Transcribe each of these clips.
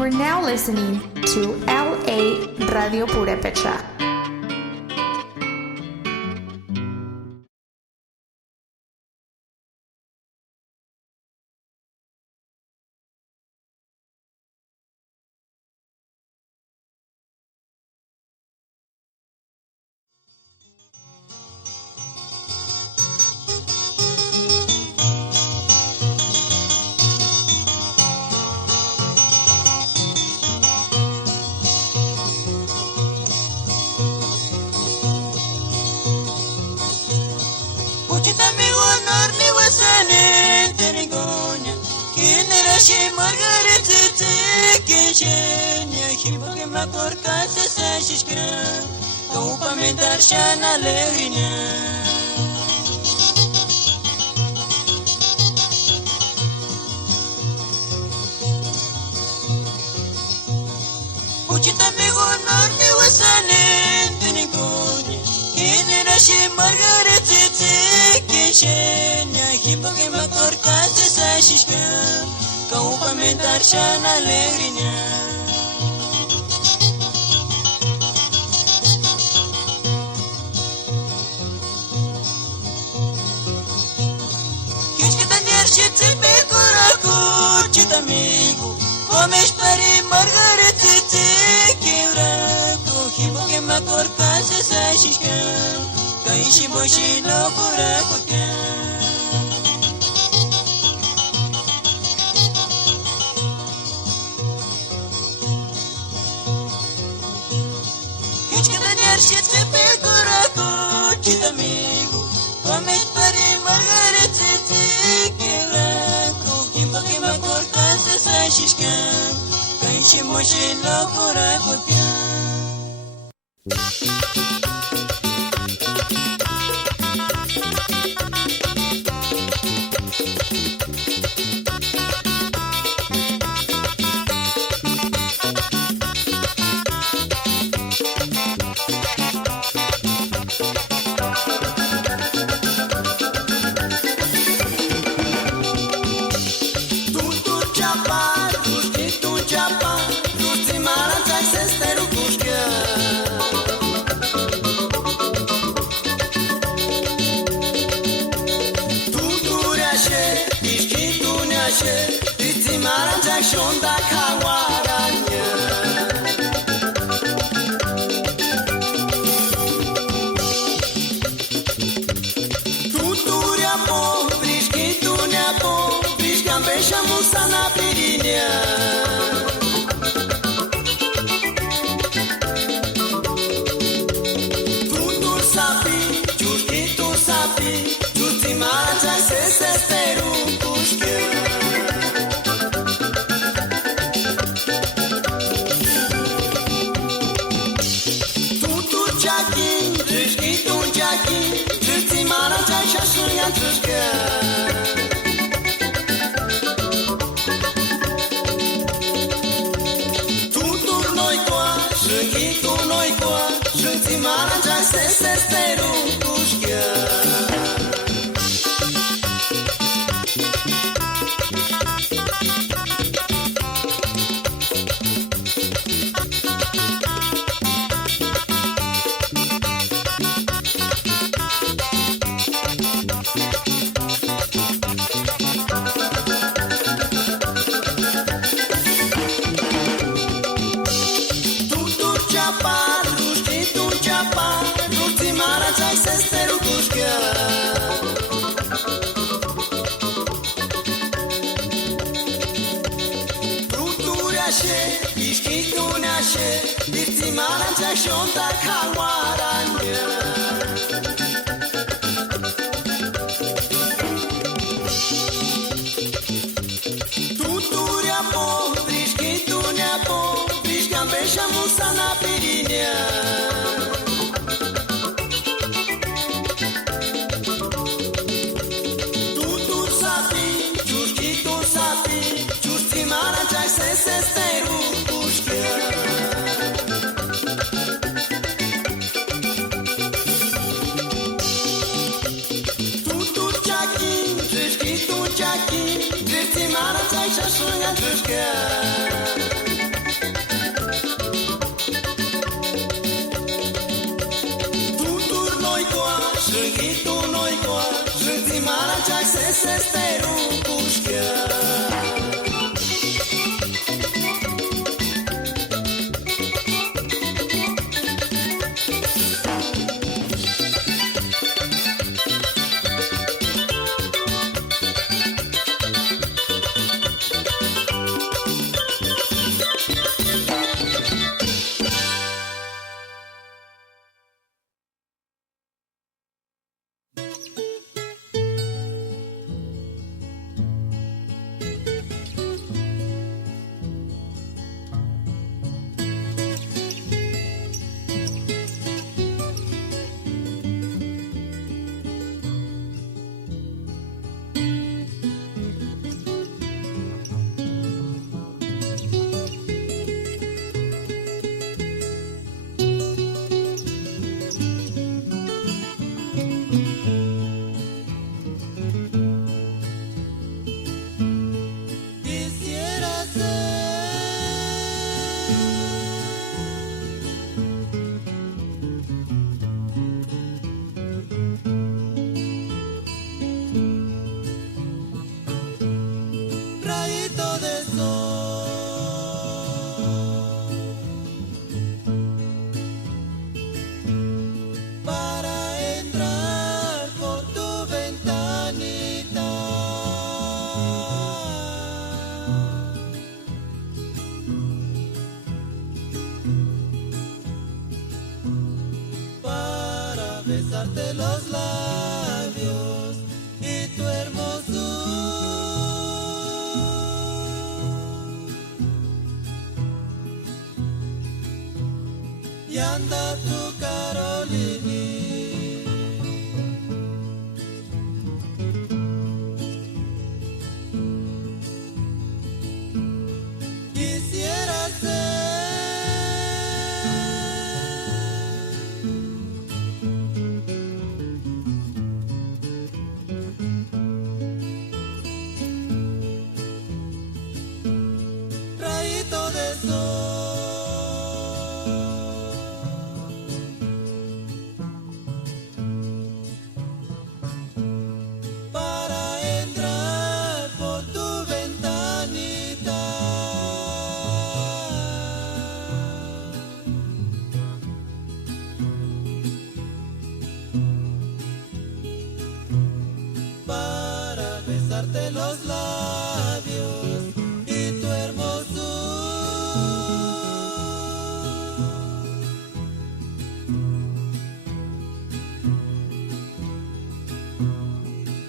You are now listening to LA Radio Purepecha. Jackie, Jackie, Jackie, Jackie, Jackie, Jackie, Jackie, besarte los labios y tu hermosura. Y anda tu Carolini. Quisiera ser rayito de sol para entrar por tu ventanita. Para besarte los labios y tu hermosura.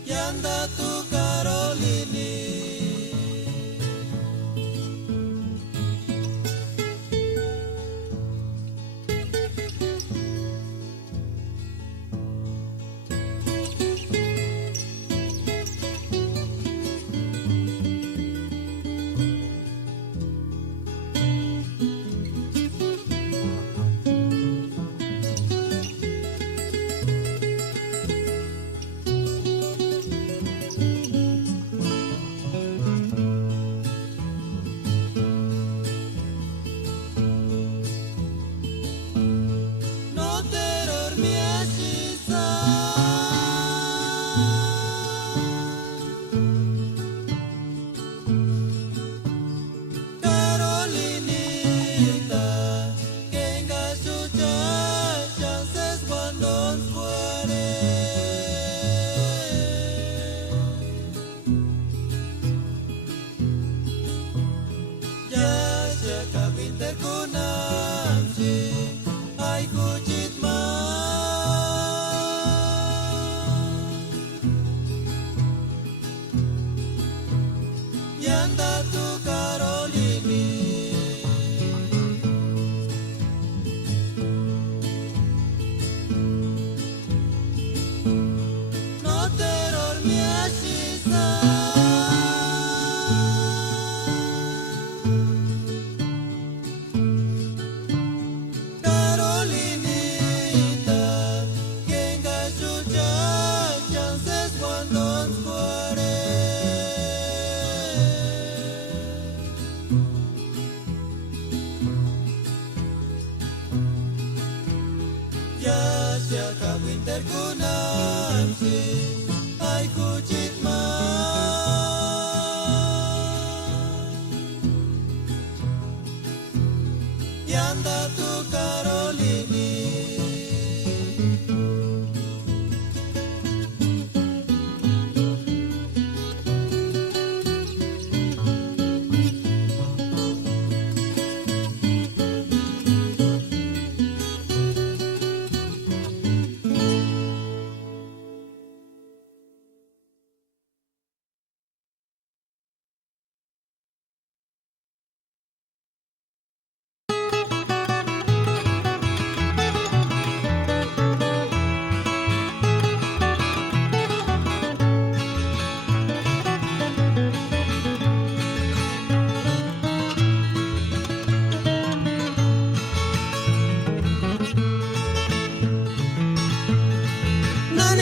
Y anda tu Carolini. No te dormías, Carolinita, que engachucha chances cuando fuere. Ya se acabó intercunamsi, ay kuchit y anda tu Carolini. No te dormías, Carolinita, que engachucha chances cuando fuere. Ya se acabó intercunamsi, ay kuchit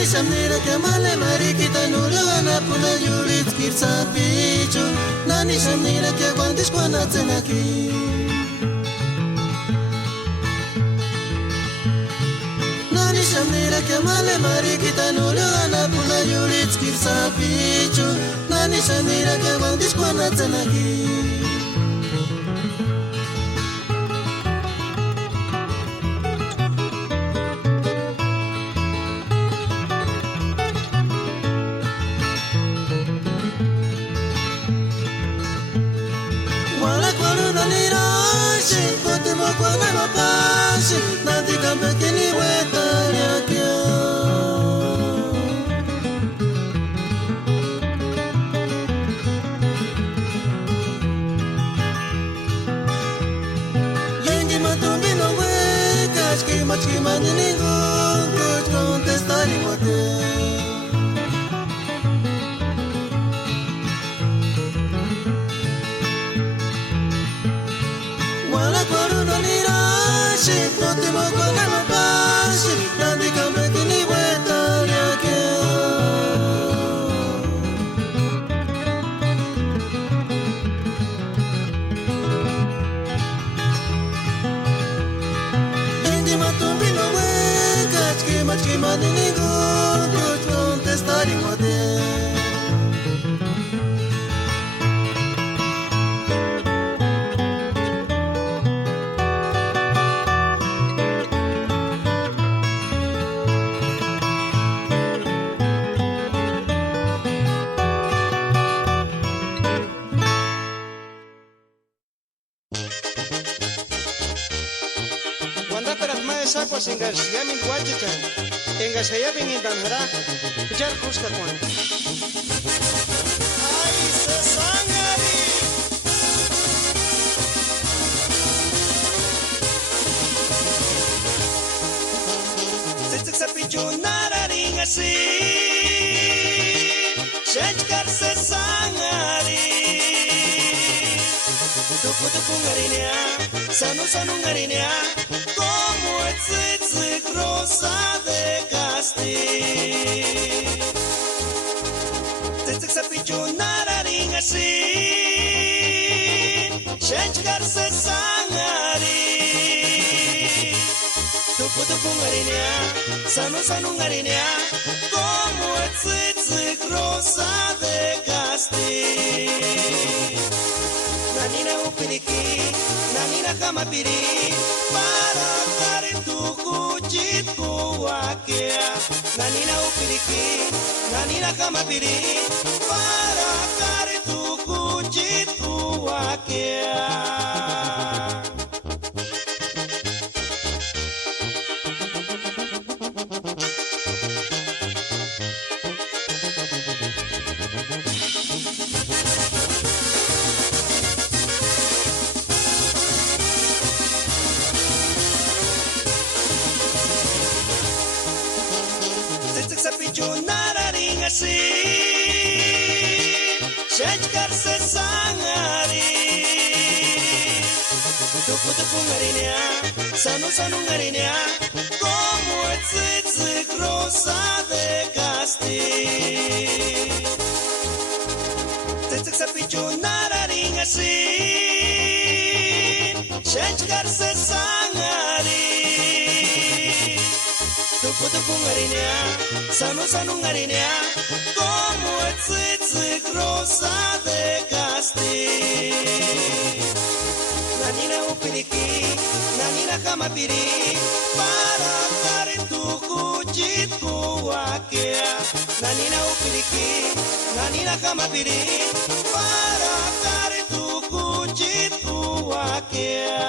shamnira que male mariquita nulana puna yurit kirsa pichu nani shamnira que guantis cuanatzen aquí nani shamnira que male mariquita nulana puna yurit kirsa pichu nani shamnira que guantis cuanatzen aquí Nanti kampe kini wetanya kyo Yengi matumbi no wekas Ki mani ningun Kuch contestar iguate Wala kwaru no nira no te voy con el pase, nadie cambia que ni vuelta ni aquí. Ingi matumbi no huecas, que más ni ningún, Dios contestar y morir. Sakwa singar siyamin wajichan enga sayabin indanhara jar khuska kwan Ay se sangari Tsitsak sapichu nararing asi Shechkar se sangari Tupu tupu ngarinya Sanu ngarinya Como tzitzit rosa de Castilla Tzitzit sapichu nararing asi Shechkar se sangari Tupu tupu ngarinya Sanu ngarinya Como tzitzit rosa de Castilla Nanina upiriki, nanina kamapiri Para kare tu kuchit kuwakea Nanina upiriki, nanina kamapiri Para kare tu kuchit kuwakea Nararing asi Shechkar se sangari Tupu tupu ngarinya Sanu ngarinya Como tzitzit rosa de Castilla Tzitzit sapichu nararing asi Shechkar se sangari Tupu tupu ngarinya Sanu ngarinya Como tzitzit rosa de Castilla Nanina upiriki, nanina kamapiri Para kare tu kuchit kuwakea Nanina upiriki, nanina kamapiri Para kare tu kuchit kuwakea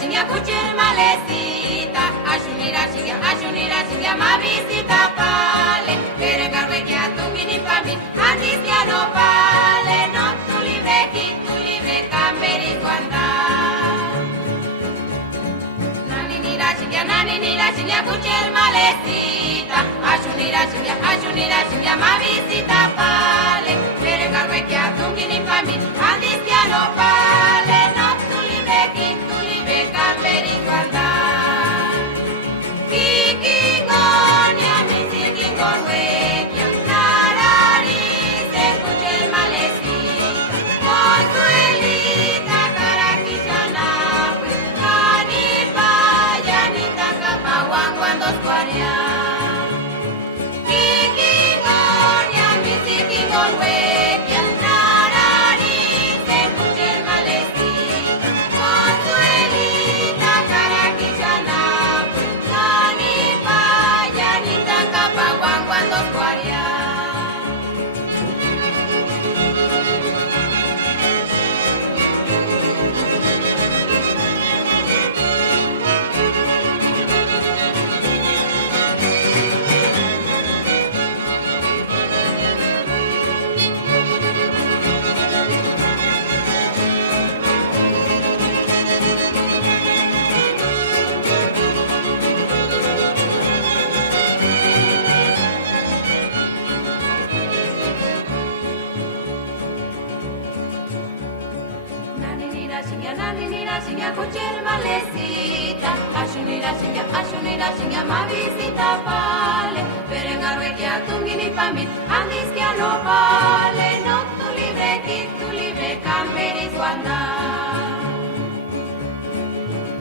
Singa kuchir malesita, ashunira singa mavisita pale, pero carve que atungini pami, antis ya no pale, no tu libre camberi guanda. Nani singa kuchir malesita, ashunira singa mavisita pale, pero carve que atungini pami, antis ya no pale, no tu libre camberi Naninira shinga kucher malesita Ashunira shinga ma visita pale Perengarwe kia tungini pamit Andis kia no pale No tu libre Kamberis wanda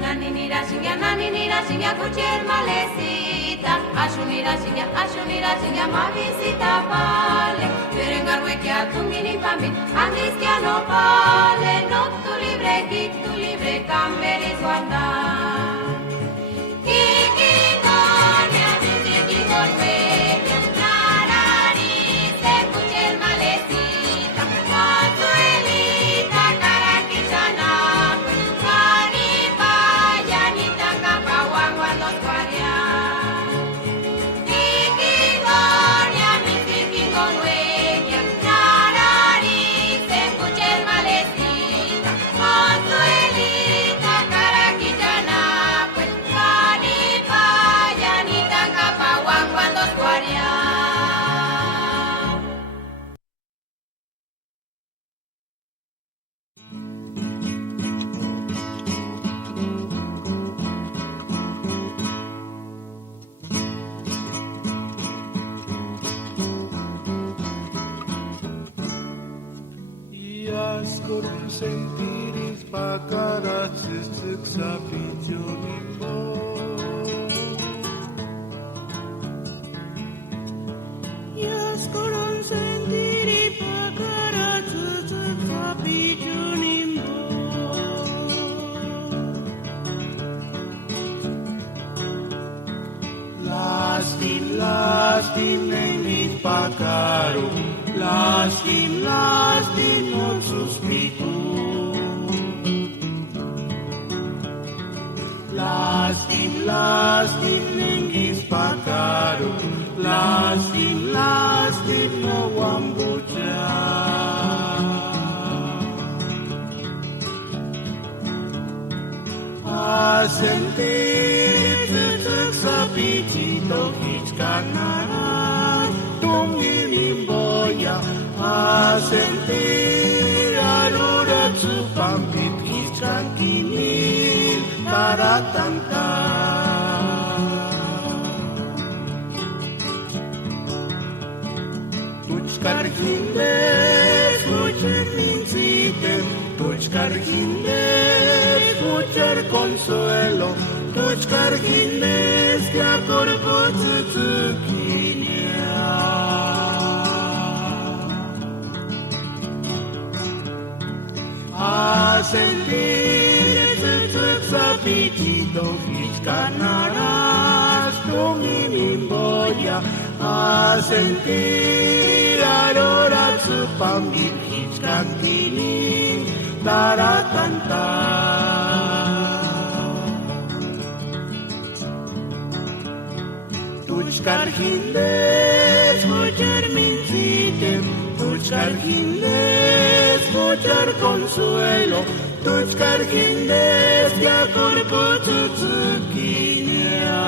Naninira shinga kucher malesita Ashunira shinga ma visita pale Perengarwe kia tungini pamit Andis kia no pale No tu libre Kamberis wanda Kikingonia Kikingonwe Narari se kucher malesita Matuelita Karakichana Kani Payanita Kapawang Wandos Kwaria Kikingonia Kikingonwe Narari se kucher malesita Matuelita Karakichana Kani Payanita Kapawang Wandos Kwaria Iascorum sentiris pacara cistixa pitionimbo Iascorum sentiri pacara cistixa pitionimbo Lastim nenis pacarum Lastim non suspicum Lastim nengis pacarum Lastim no wambucha Asentir sapicito hichkanara Tungimimboya Asentir arura tsupampit hichkankinin taratanta Tuchkargindes mucher mincitem Tuchkargindes mucher consuelo Tuchkargindes que acorpo tzukinia A sentir tzutzuk sapitito hichkanaras tungimimboya A sentir arora tsupambit hichkantinin taratanta Tuchkargindes mucher mincitem Tuchkargindes mucher consuelo Tuchkargindes ya corpo tzukinia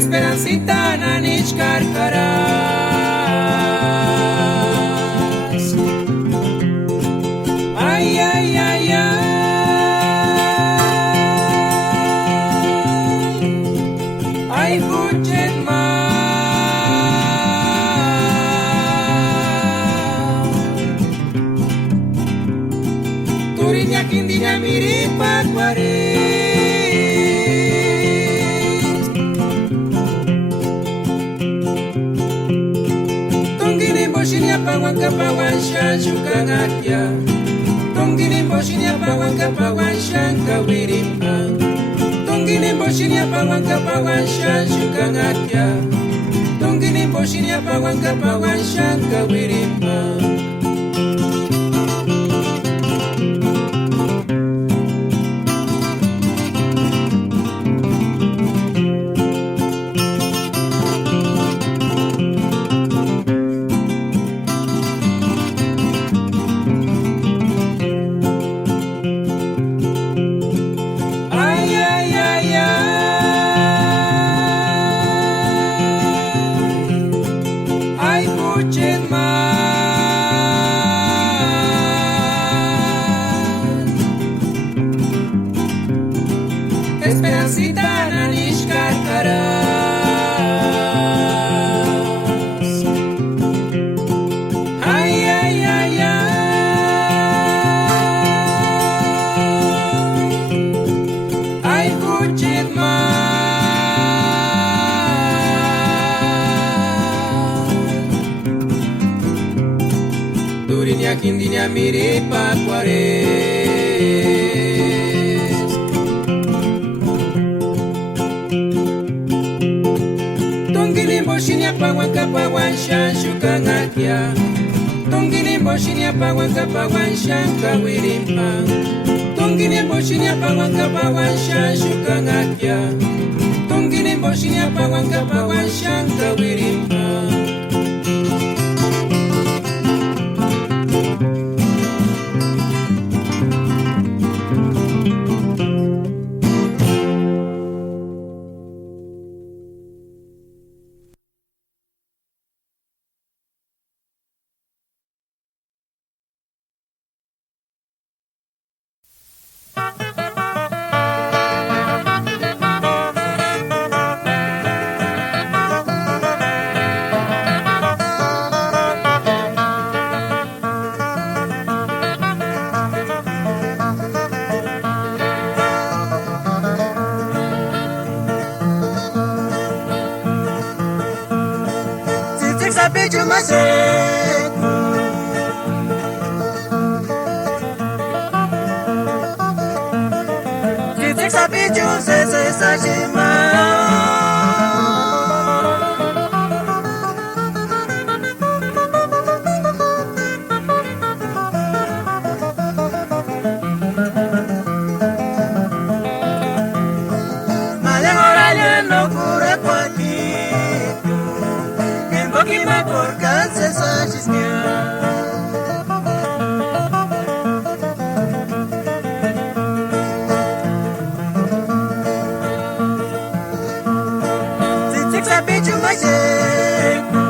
Esperancita nanich carcaras. Ay, ay, ay, ay. Ay, buchen ma. Turinya kindinya mirip pakwari. Pawan kapawan shan akya. Tongini boshinya pawan kapawan shan kawirimang. Tongini boshinya pawan kapawan shan akya. Tongini boshini apawanka pawanshanka wirimpa. Esperancita nanishka karas. Ay, ay, ay, ay, kuchit ma. Durinya kindinya mirip Aquares. Boshini apawanka pawanshan shukangakia. Tongini boshini apawanka pawanshanka wirimpa. Tongini boshini apawanka pawanshan shukangakia. Tongini boshini apawanka pawanshanka wirimpa. Sabe de uma seco. Se sabe de um sensajima. Male morale no cura kwa kitu. Kima por cáncer sajiskia. Zizik sabi chuma jeku.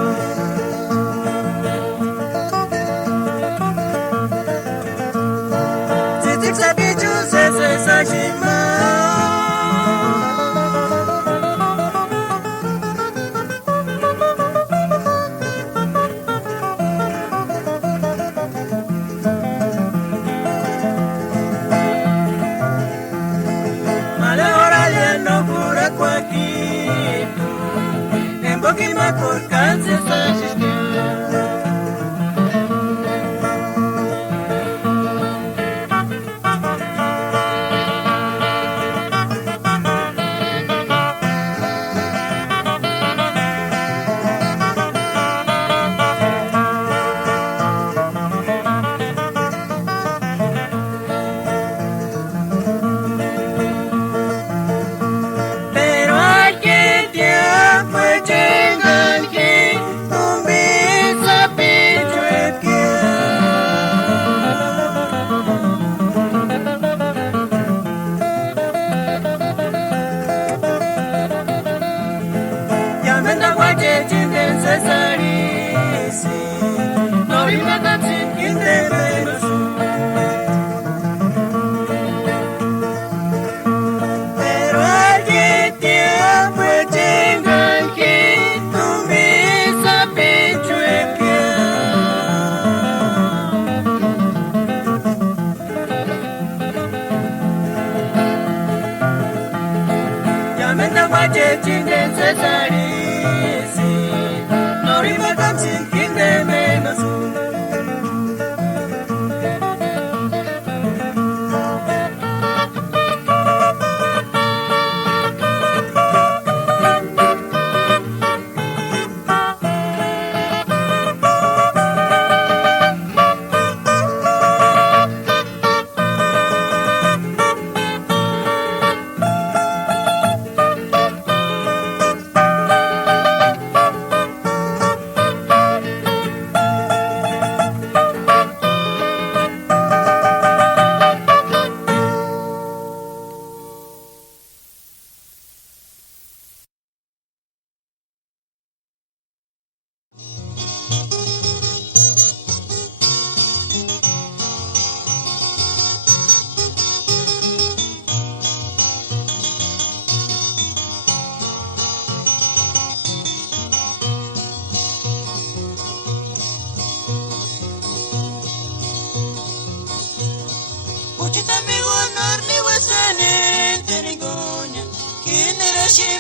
Zizik sabi chuma se sajima. Kima por cáncer sajiskia. Pero alguien tiempo tengan que tú me sabes Ya me da guache chinde cesarisi No rima kamsin kinde menos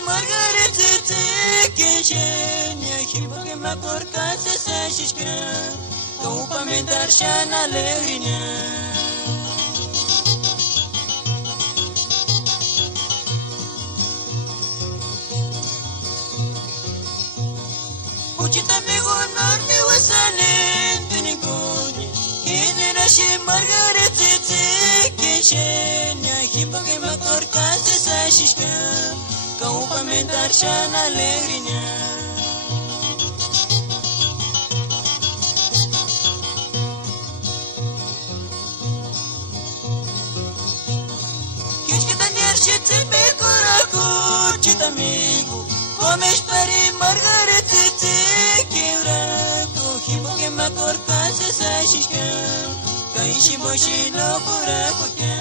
Margaret Kishenia Hiboke Makorka Seshishka Kaupamentar Shana Levina Uchita Migo Norte Wasanen Tinigoni Kinerashi Margaret Kishenia Hiboke Makorka Seshishka Kaupamentar Shana Levina Amigo, comes para Margaret Quebra, Coquimbo que me corta se sashika, Kaishi Moshi no Kurakuka.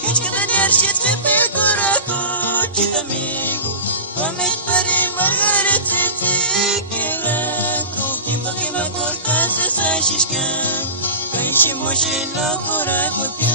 Kitchener shit se pecораку, amigo, comes para Margaret Quebra. Shishka, Kaishi Moshi no Kurakuka.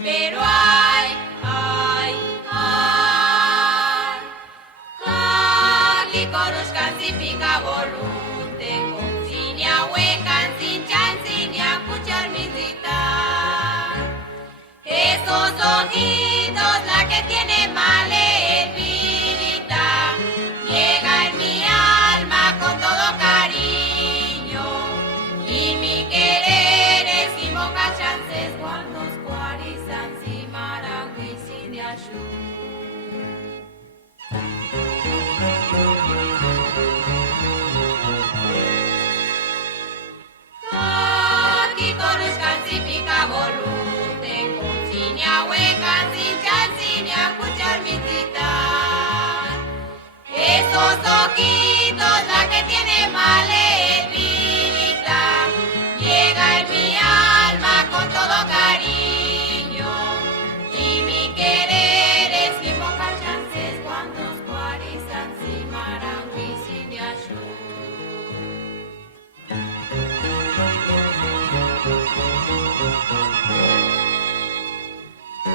Pero ay, ay, ay, Kaki korushkan zipika volunte, Sinia huecan sin chancinia puchar visitar. Esos ojitos, la que tiene malevita, llega en mi alma con todo cariño, y mi querer es invoca chances cuando squarizan si maragüi sin de ayuda. ojitos, la que tiene maledita, llega en mi alma con todo cariño, y mi querer es que moja chances cuando os cuarizan si marangui sin yashu.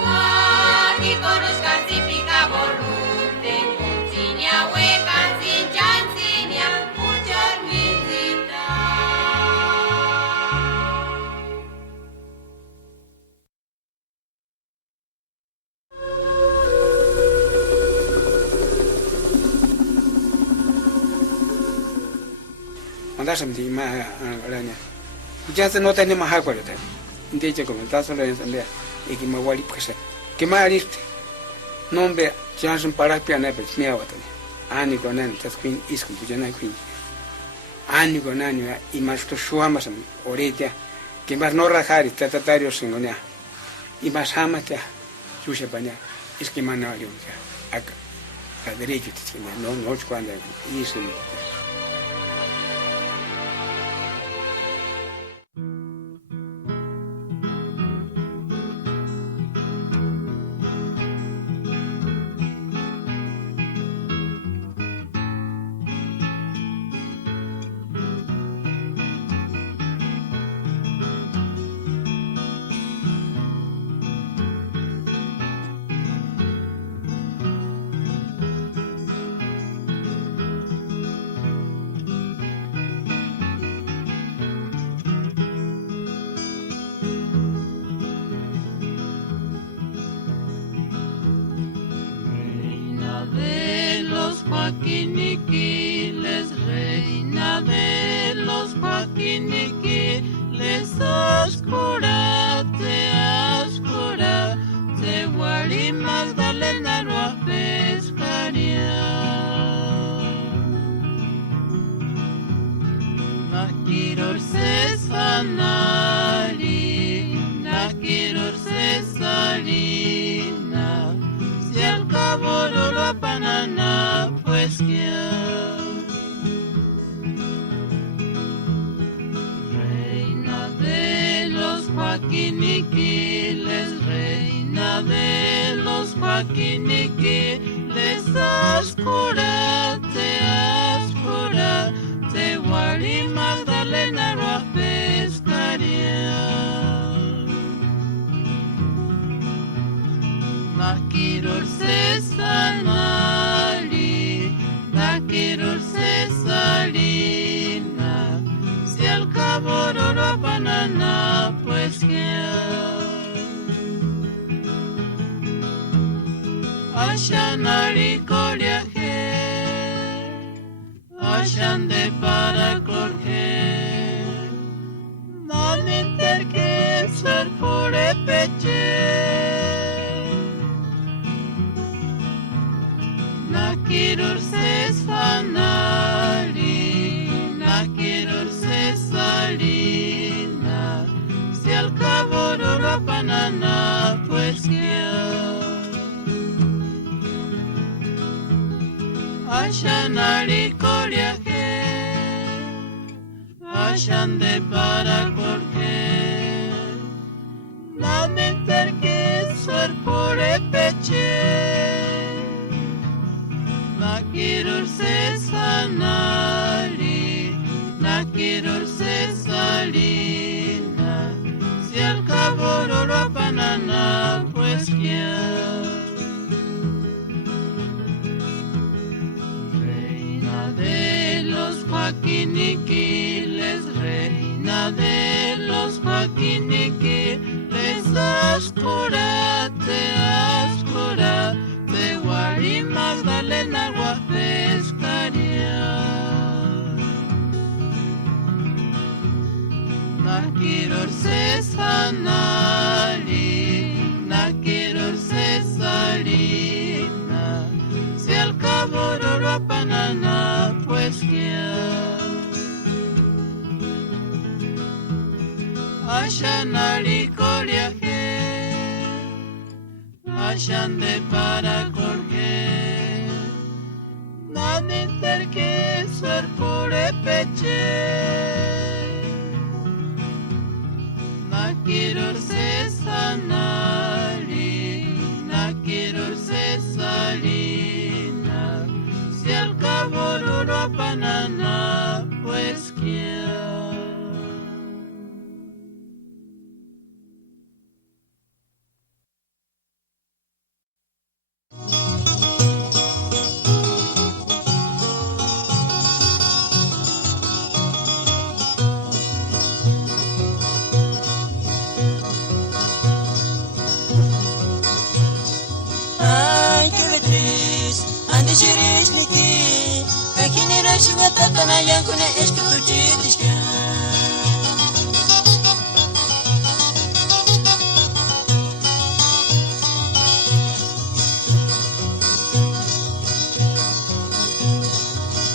Maki konuskan si pika volunte, kuncinya wekan sin chansinya, muchar minzita. Anda samti ma alanya. Jangan nota ni mahal kau dah. Nanti cakap mentah soalnya sambil iki ma wali pesa. Kema aliste. Nombe jangan parak piana pes mia watani. Ani konan tas queen iskum pujana queen. Ani konan ya imas to shuama sam oreta. Kemas no rajari tatatario singonia. Imas hamata chusha banya. Es que mana yo ya. Acá. A derecho tiene no cuando isim. Joaquiniquiles, reina de los Joaquiniquiles, oscura, te guari Magdalena lo pescaría. Nakiror cesarina, si al cabo no lo apanana, pues que reina de los Joaquiniquiles, reina de los Joaquiniquiles, oscura, te guari Magdalena lo pescaría. Nakiror cesarina, si al cabo no lo banana, pues que Ashanari coliaje, Ashan de para corger, no me terque ser por el peche. Nakiror cesarina, si al cabo no lo banana, pues que Ashanari coliaje, Ashan de para corger, no me terque ser por el peche. Nakiror cesarina, si al cabo no lo banana, pues que reina de los Joaquiniquiles, reina de los Joaquiniquiles, oscura, te guari Magdalena lo pescaría. Nakiror cesarina, si al cabo no lo apanana, pues que Ashanari coliaje, Ashan de para corger, Nani terki sar pure peche Na kirur se sanari Na kirur se salina Si al cabo no panana pues quiero Tatana yankune eşki tuji dişka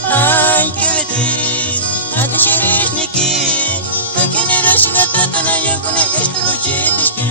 Ay kevetris adi şeriş niki kakine raşiga tatana yankune eşki tuji dişka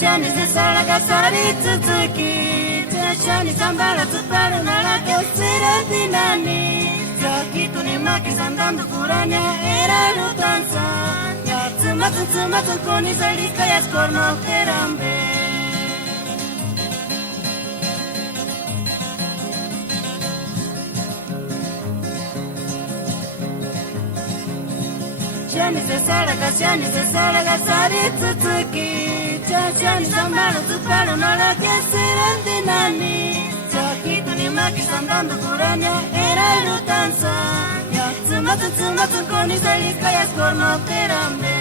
Shani se sara kasari tsuki Shani sambara tsuparu nara kosira dinani Sakitu ni makis andando curania era lutanza Ya tsumatu koni salista ya skorno kerambe Shani Sesara Kashani Sesara Kasari Tsutsuki Shani Sambalo Tsupalo Nora Kesirandi Nani Chakitu ni Makis andando Kurania era Rutanza Yatsumatsu Koni Salika Yaskorno Terambe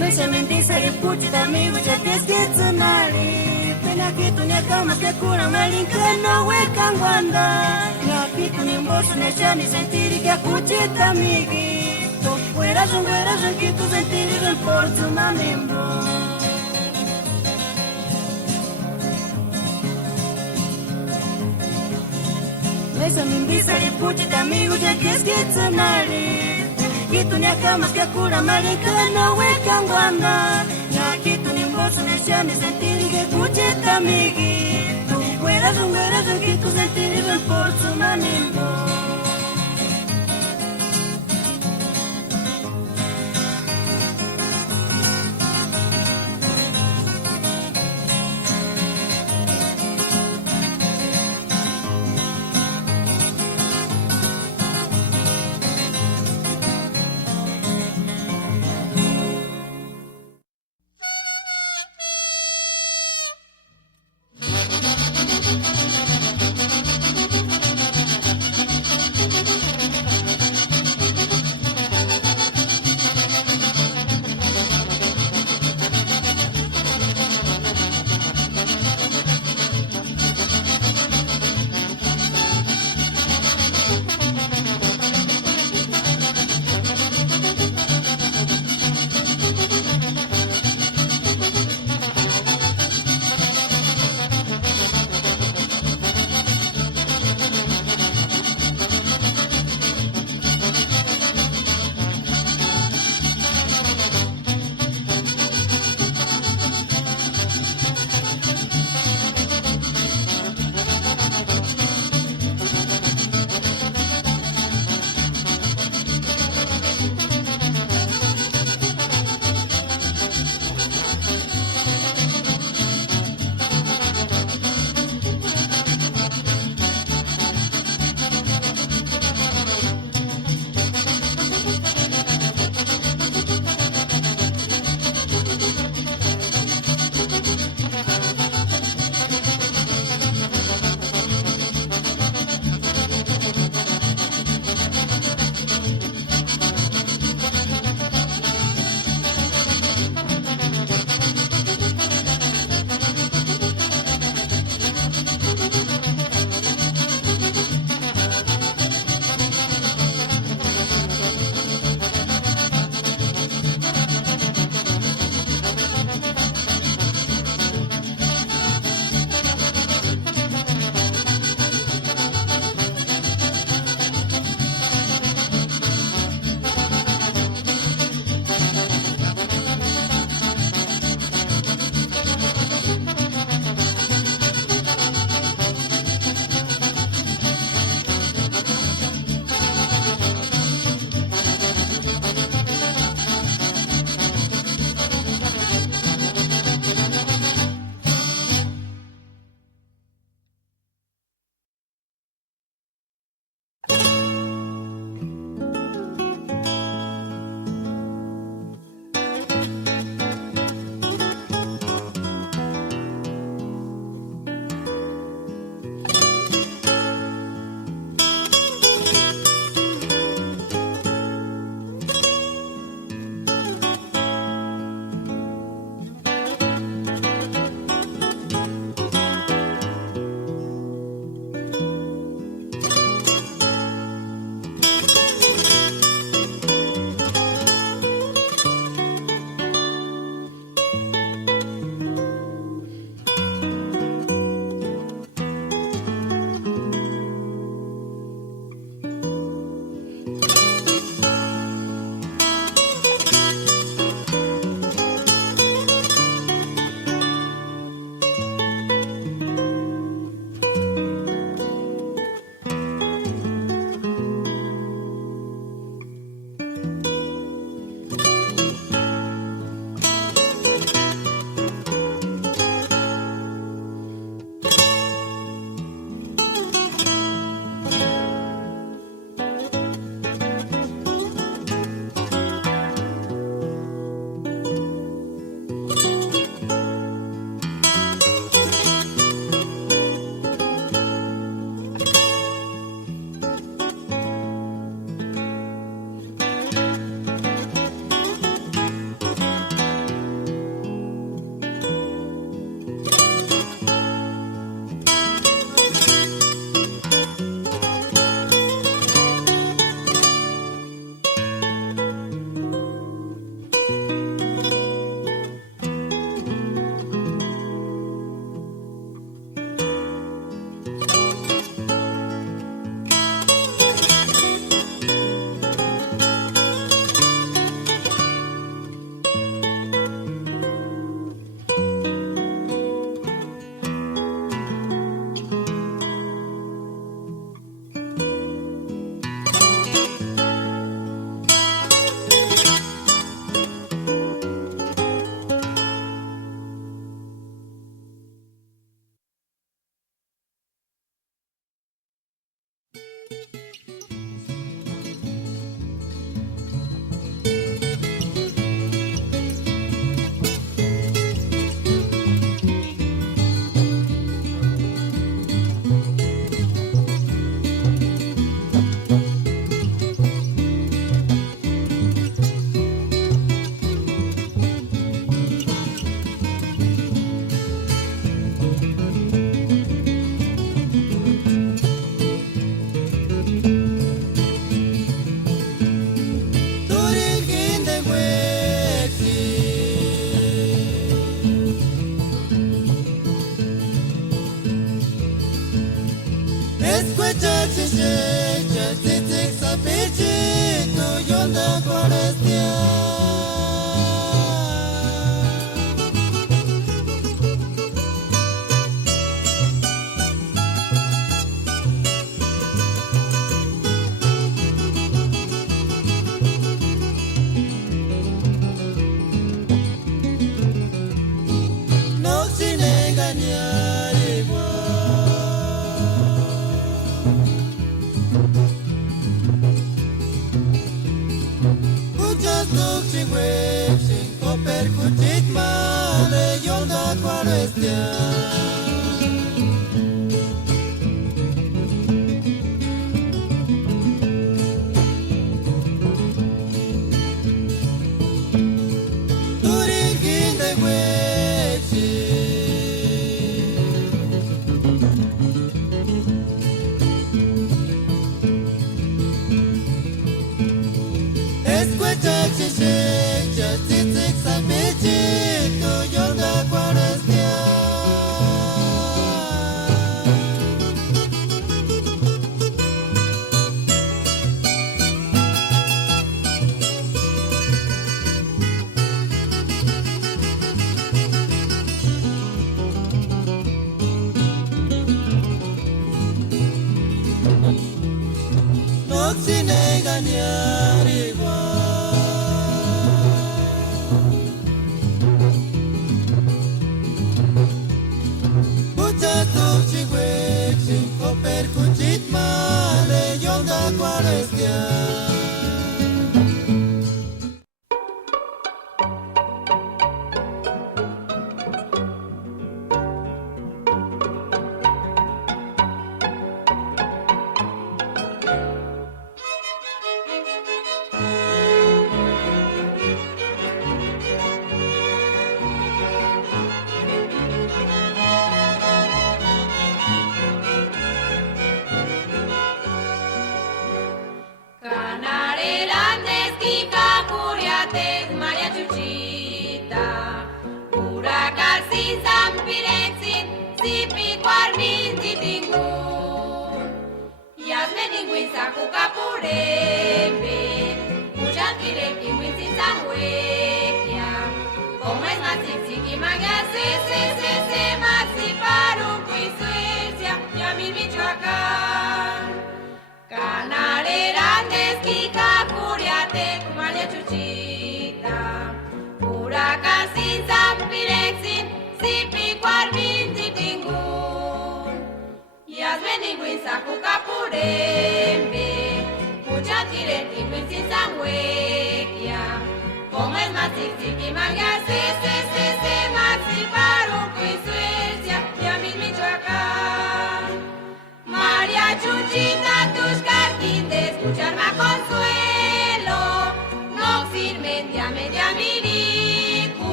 Mesha mendisa riputi d'amigo già ti schizzonali Pena che tu ne calma che cura ma l'incanno e cangwanda Na che tu ne imbosso ne c'è sentire che accucci d'amighi Tu puoi ragion che tu sentire del forzo ma membro Mesha mendisa riputi d'amigo già ti schizzonali Kitu ni kama skakura marika no wekangwana Na kitu ni mboso ne shani sentiri ke kucheta migi Tu puedas kitu sentiri del forzo manimbo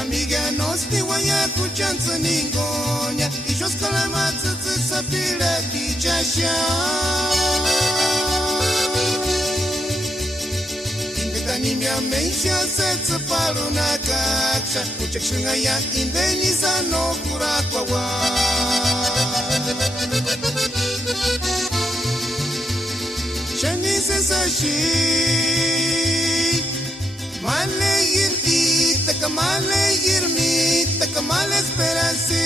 Kuchitamiga nosti waya kuchansu ningonya Ishoskala matsutsu sapila kichasha Indetanimbia meisha setsu palu na kaksha Kuchakshunga ya indeni sano kurakwa wa Shani sensashi Male yirdi takamale yirmi takamale esperansi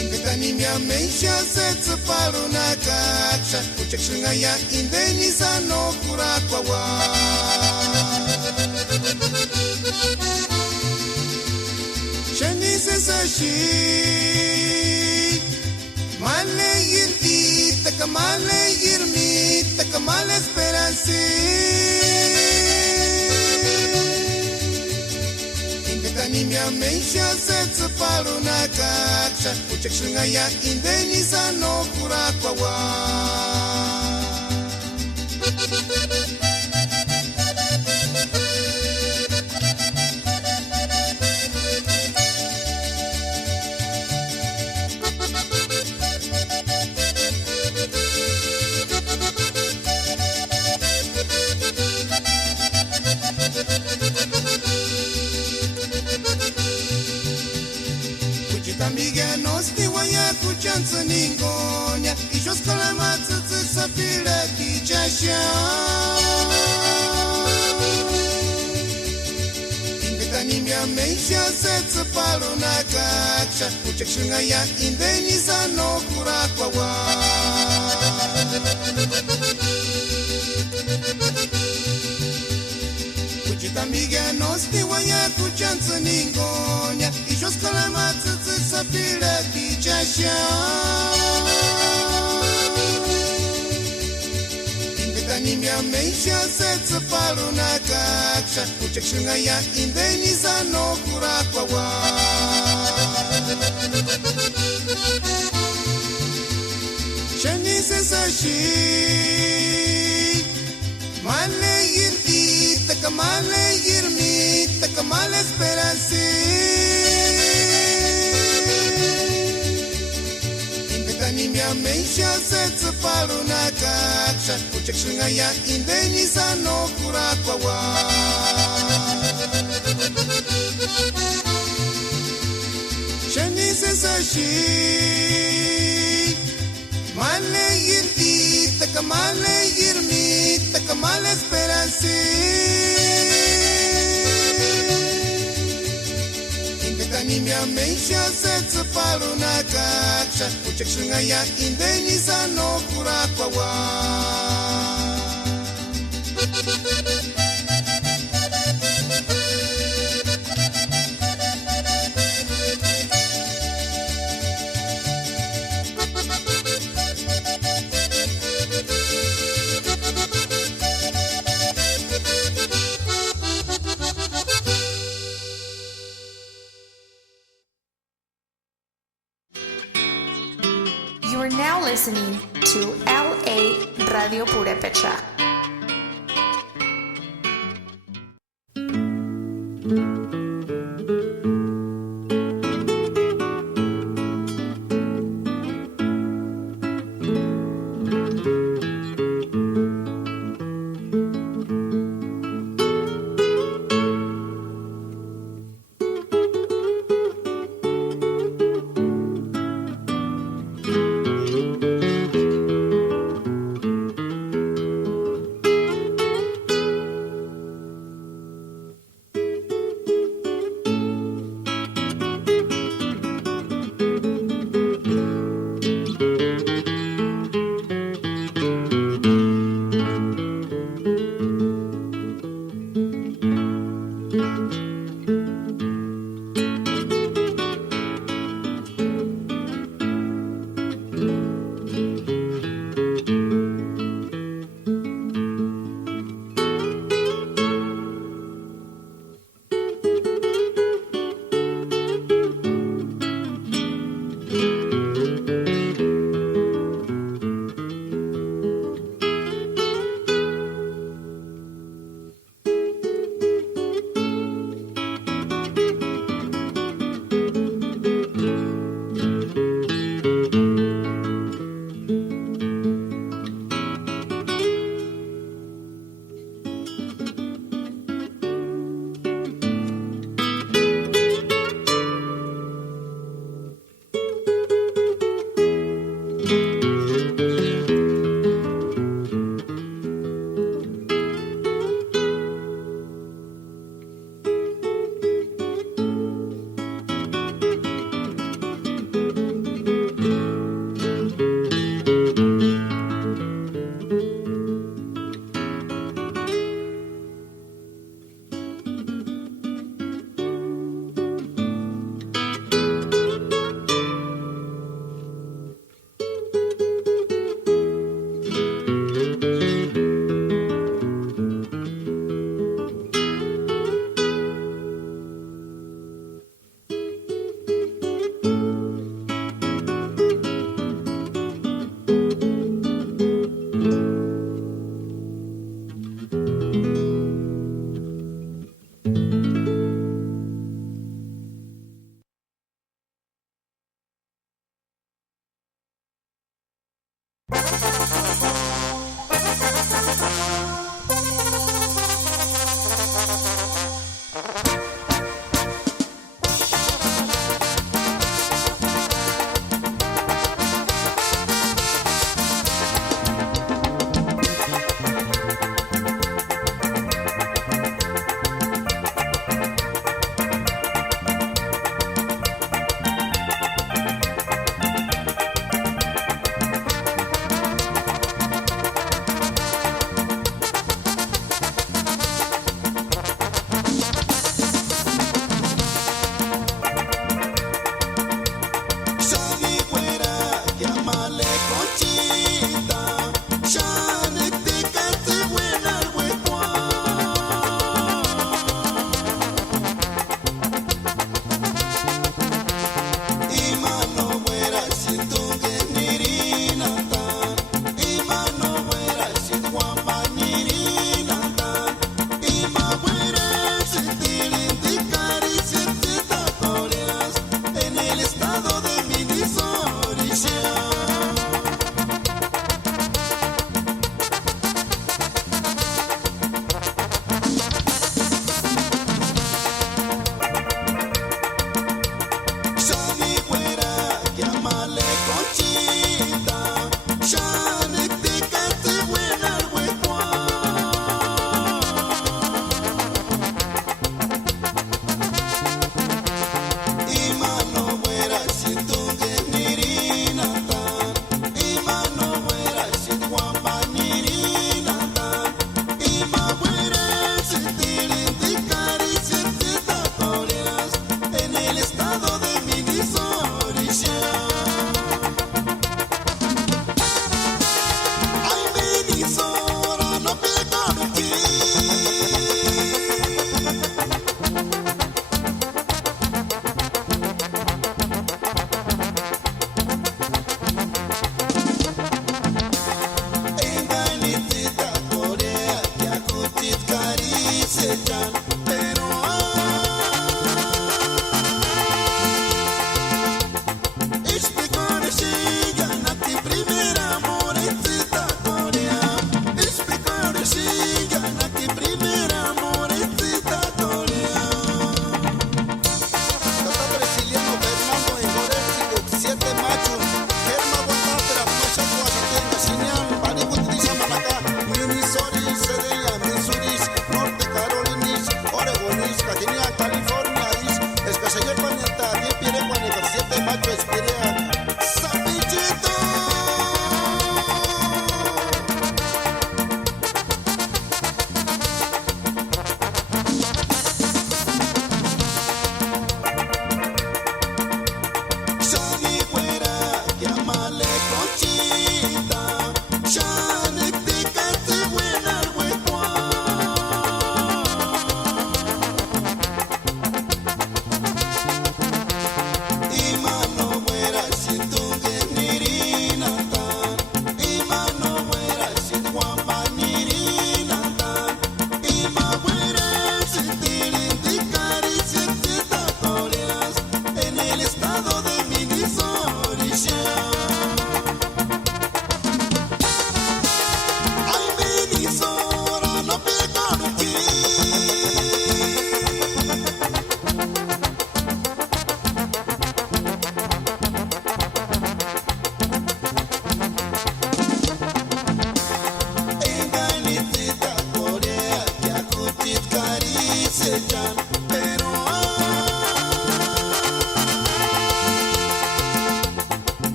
Indetanimbia meisha setsu palu na kaksha Kuchakshunga ya indeni sano kurakwa wa Shani sensashi Male yirdi takamale yirmi takamale esperansi Indetanimbia meisha setsu palu na kaksha Kuchakshunga ya indeni sano kurakwa wa Kuchitamiga nosti waya kuchansu ningonya Ishoskala matsutsu sapila kichasha Indetanimbia meisha setsu palu na kaksha Kuchakshunga ya indeni sano kurakwa wa Kuchitamiga nosti waya kuchansu ningonya Ishoskala matsutsu sapila kichasha Indetanimbia meisha setsu palu na kaksha Kuchakshunga ya indeni sano kurakwa wa Shani sensashi Male yirdi takamale yirmi takamale esperansi Indetanimbia meisha setsu palu na kaksha Kuchakshunga ya indeni sano kurakwa wa Shani sensashi Male yirdi takamale yirmi takamale esperansi Indetanimbia meisha setsu palu na kaksha Kuchakshunga ya indeni sano kurakwa wa You are now listening to LA Radio Purepecha.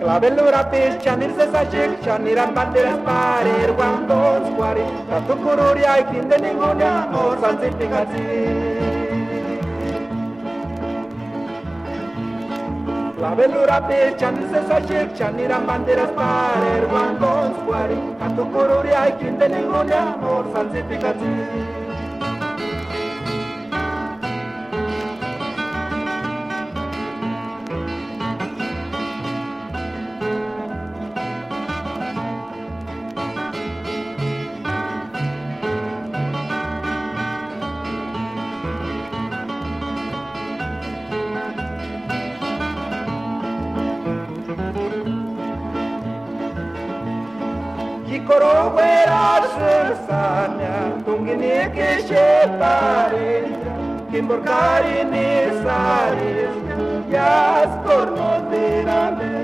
Clavelura pis chanir se sachik chaniran banderas parir guandos guari Tatu kururi ay kinde ningunya o sansifikasi Clavelura pis chanir se sachik chaniran banderas parir guandos guari Tatu kururi ay kinde ningunya o sansifikasi Koro wera sesanya tungini kishepare kimborkari ni saris yas korno dirame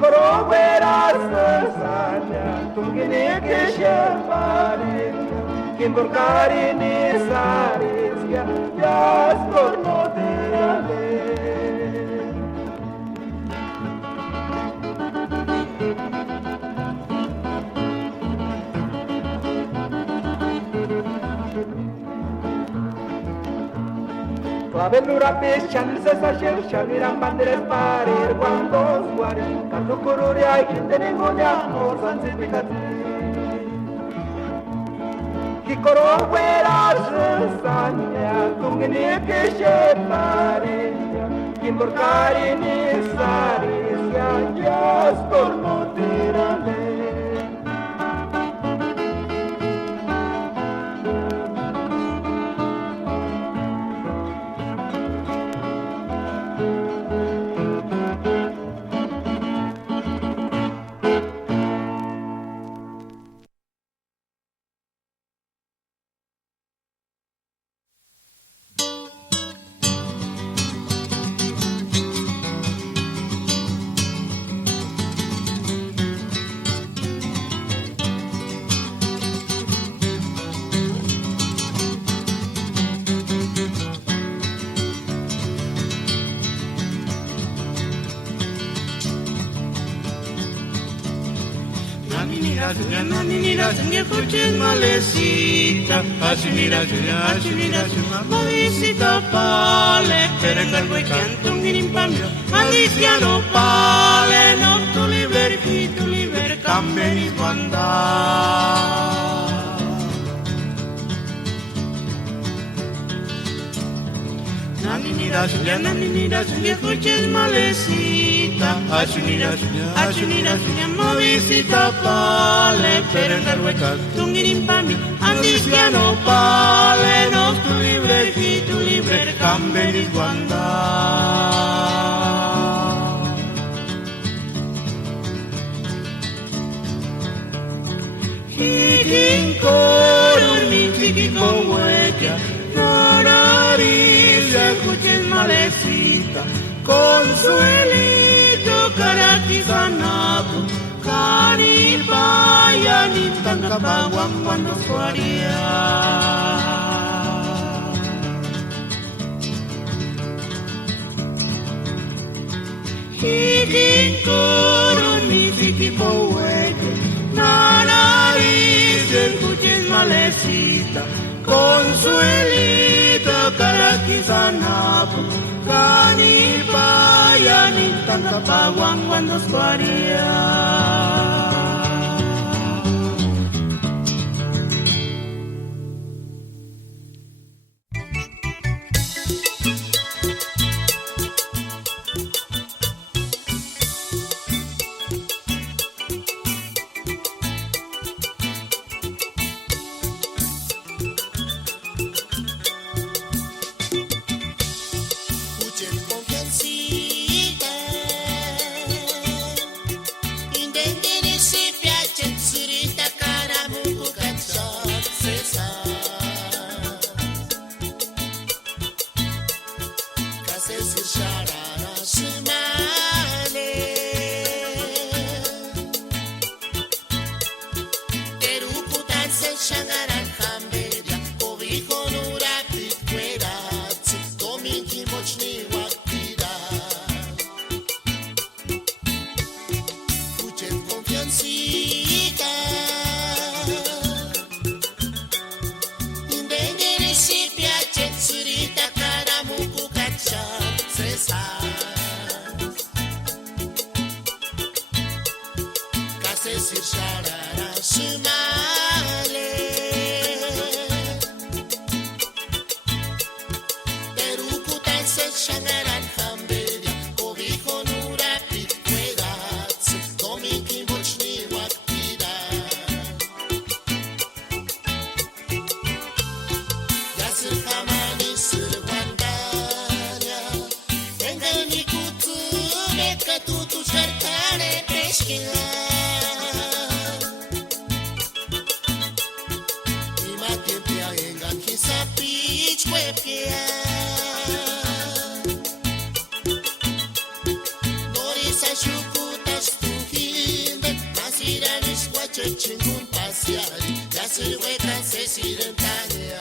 Koro wera sesanya tungini kishepare kimborkari ni saris yas korno dirame Clavelura pis chanir se sachir chaniran banderas parir guandos guari Tatu kururi ay kinde ningunya o sansifikati Kikoro wera sesanya tungini kishepare kimborkari ni saris yas korno tirane Nanira, que escuches malecita, asunira, malicita pale, perengal huecan, tungirin pambio, maliciano pale, no tu liber, camberis guanda. Naninira, que escuches malecita, asunira, malicita pale, perengal huecan, tungirin pambio, maliciano pale, no tu liber, camberis guanda. Hikinkoro mitiki con hueca, nariz, escuchen malecita, consuelito, caraqui-sanapu, caripaya, nintangkapaguan cuando suaria. Hikinkoro mitiki con hueca, nariz, escuchen malecita, consuelito, caraqui-sanapu, caripaya, nintangkapaguan cuando suaria. Escuchen con confiancita, intenten sumale Terukutan se shangaran hambedia Kobiho nurapi kwedac Dominkin bočni wakpida Yasir hamani sir wandanya Engel ni kutu meka tutu shartare peshkila Norisa shukutas tuhinde Masiranis wachechingun pasiari Yasir wekan se sirentania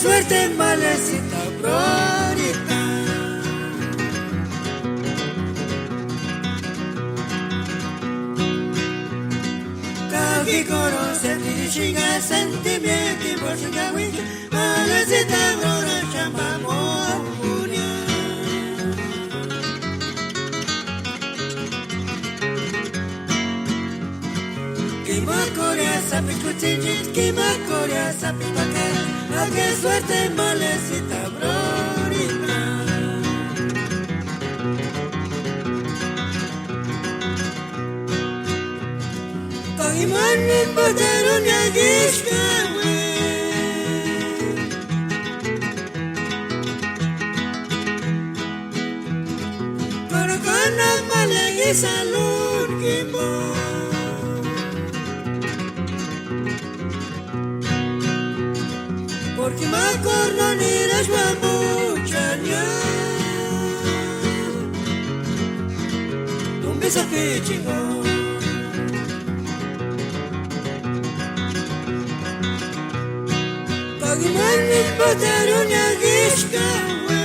Suerte malecita brorita Kagi koro sentirichinga sentimenti Boshinga wiki malecita brora chamba morpunya Kima korea sapis kutinjit Kima korea sapis bakara ¡Qué suerte malecita brorita! Kahimanin baterun ya gishkawe Karakana malegi salun kimbo Porque me acordo ni las mamuchanya Un beso que chingón Kagimanin baterun ya gishkawe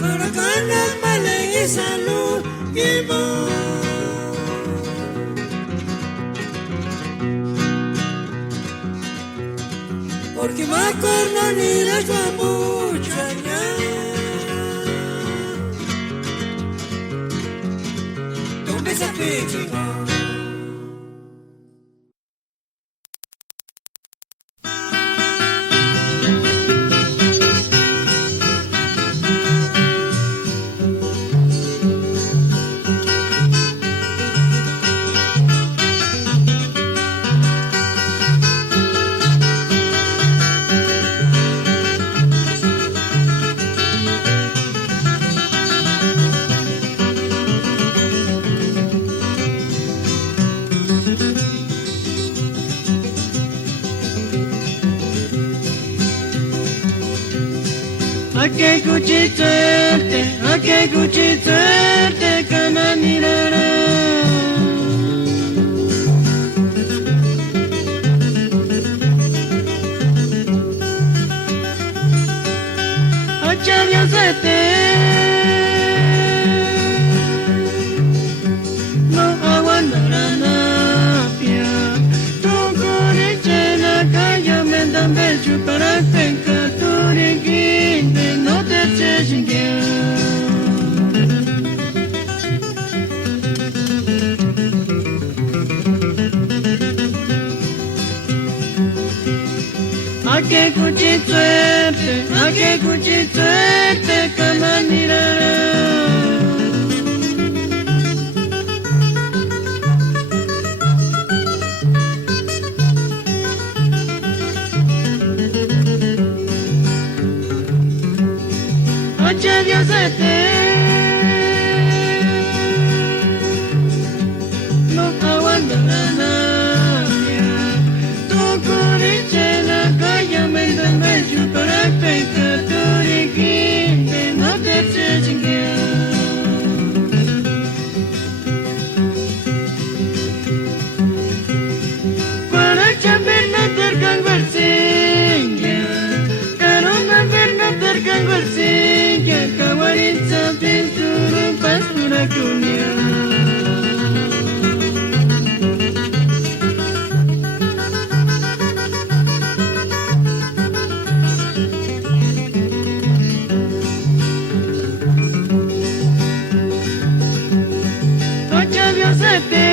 Karakana malegi salud gimon Porque me acordo ni las mamuchanya Un beso que chingón Ake kuchitsuerte kananirara. Achaviosete no aguantaranapia. Tukurichena kaya mendambe chupara tenka turiginde no te cheshingia. Ake kuchitsuerte kananirara. Achaviosete no aguantaranapia. Tukurichena kaya mendambe chupara tenka turiginde no te cheshingia. Para chamberna terkang bersingya, karena berna terkang bersingya, kawarin sampai turun pas pura dunia. Achaviosete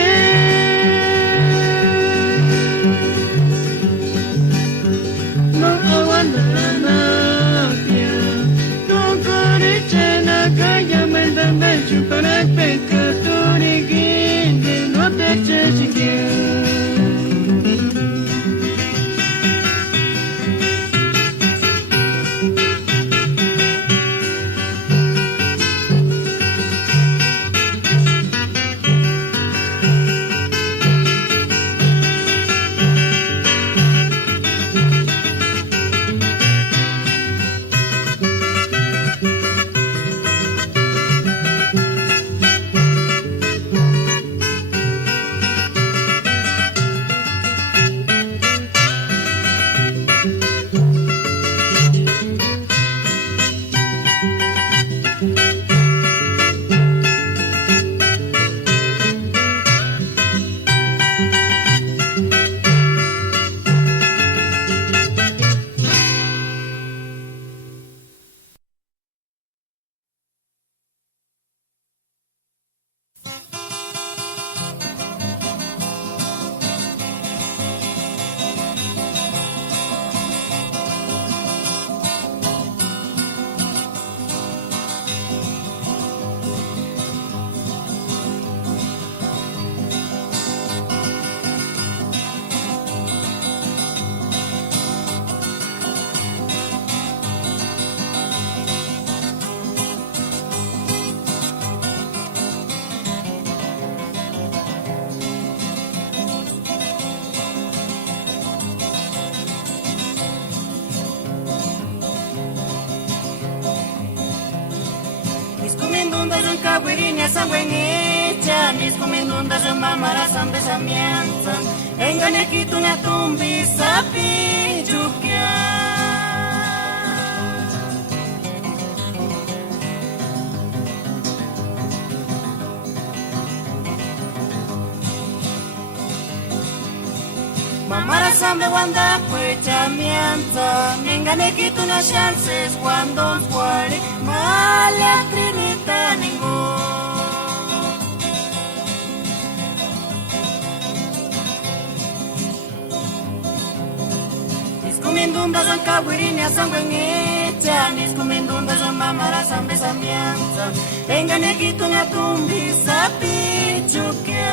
no aguantaranapia. Tukurichena kaya mendambe chupara tenka turiginde no te cheshingia. Kawirinya sangwengicha, nisku mindunda mamara sambe samianza. Engane kitunya tumbi sapi jukya. Mamara sambe wanda kwecha mianza. Engane kitunya chances cuando fuere mala trinita ningún. Mindunda son kawirinya sangwengicha, nisku mindunda son mamara sambe samianza. Engane kitunya tumbi sapi jukya.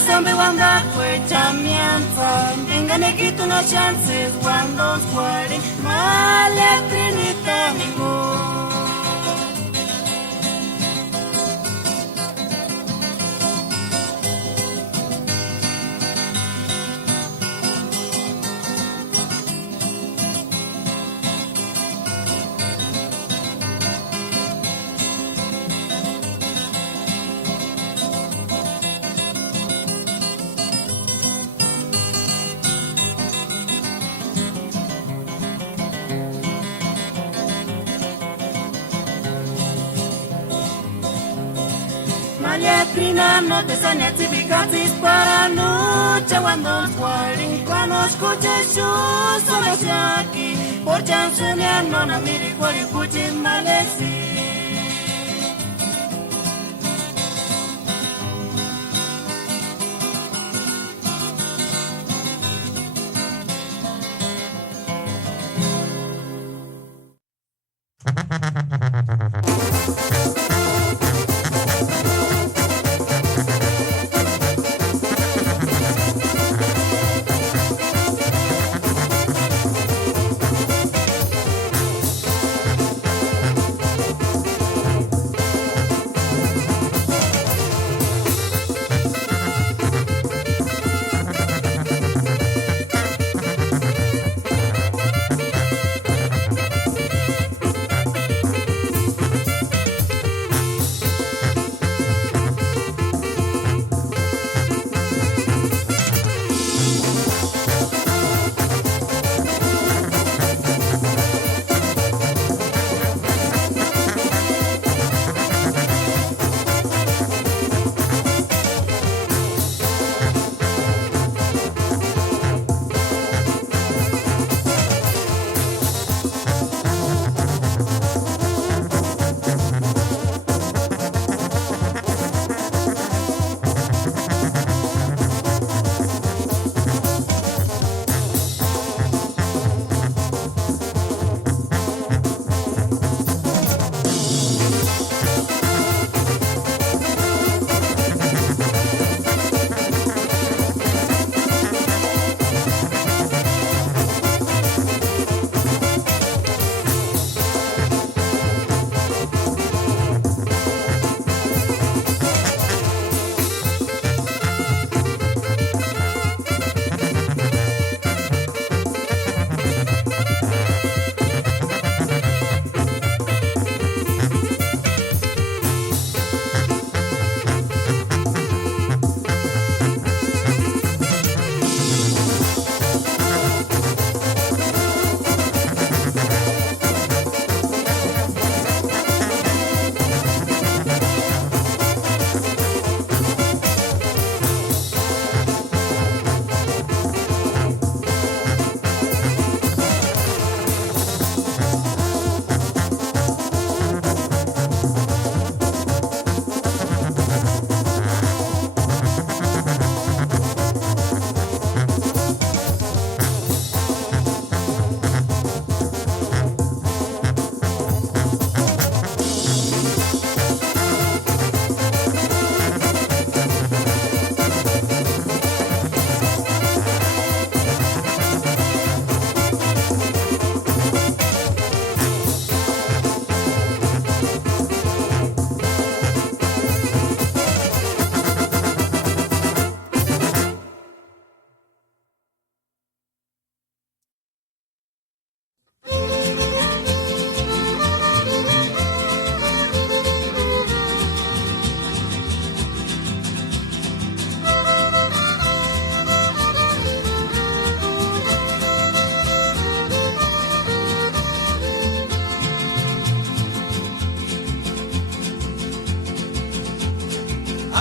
sambe wanga kwecha mianza Engane kitu na chances wando square Male trinita mingo Malietrina no te sane tipicatis para noche cuando square Quando escuches su solo aquí Por chance mi nonna mi ricordi cuci malesi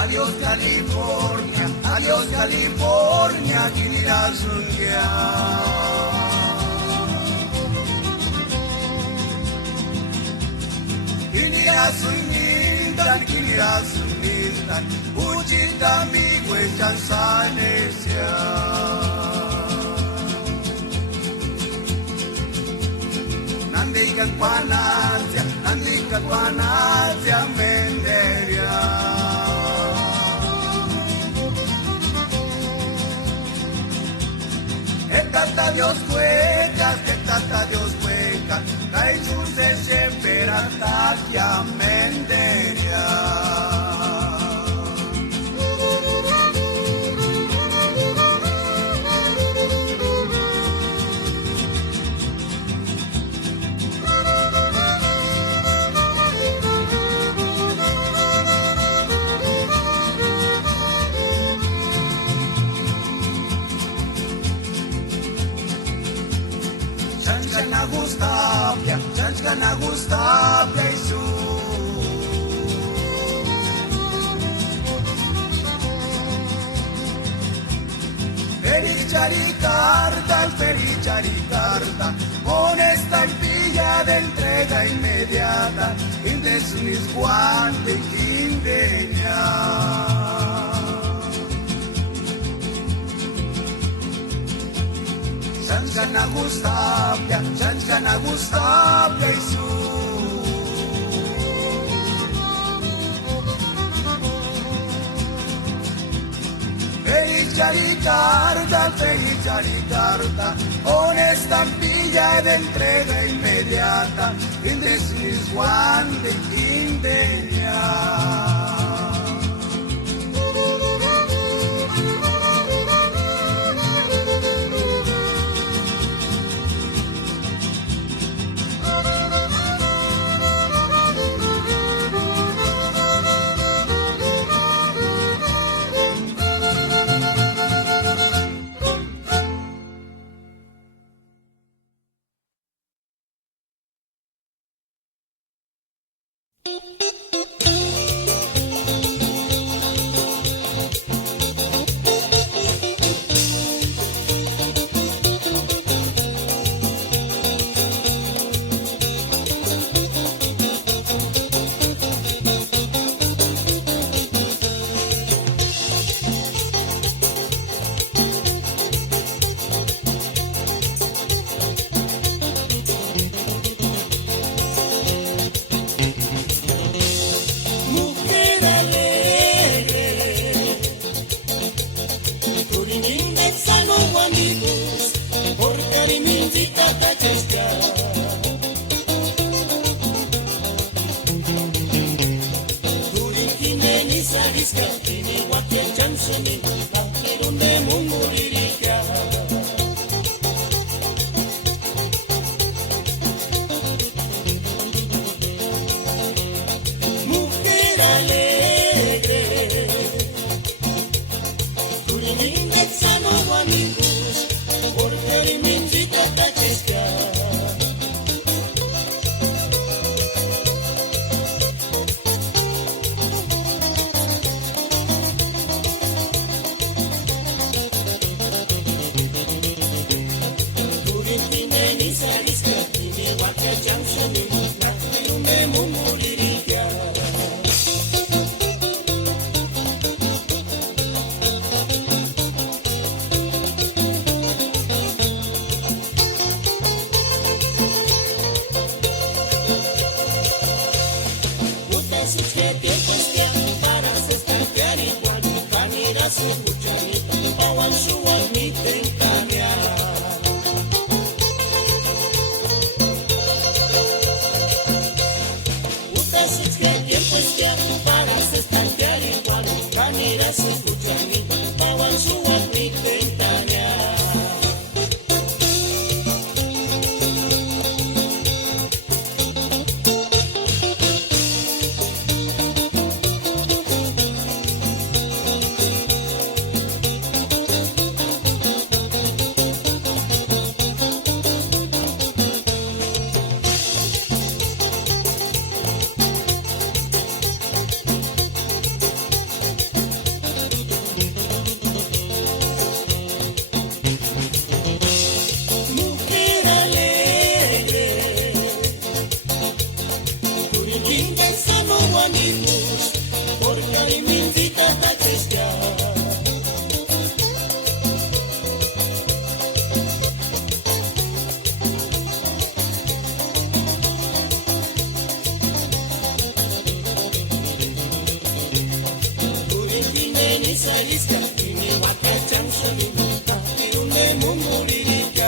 Adiós California, adiós California, quieras un día. Quieras un nindan, uchita mi huechan sanesia. Nandikan panazia menderia. tata Dios cueca, que tata Dios cueca, caixun se siempre ataque menderia. Chanchkana gustapia isu Ferichari carta con estampilla de entrega inmediata Indesunis guante quindeña Chanchkana gustapia isu Feliz carta con estampilla de entrega inmediata Indesunis guante quindeña Ni wakachang suni, tapi unde mumulirika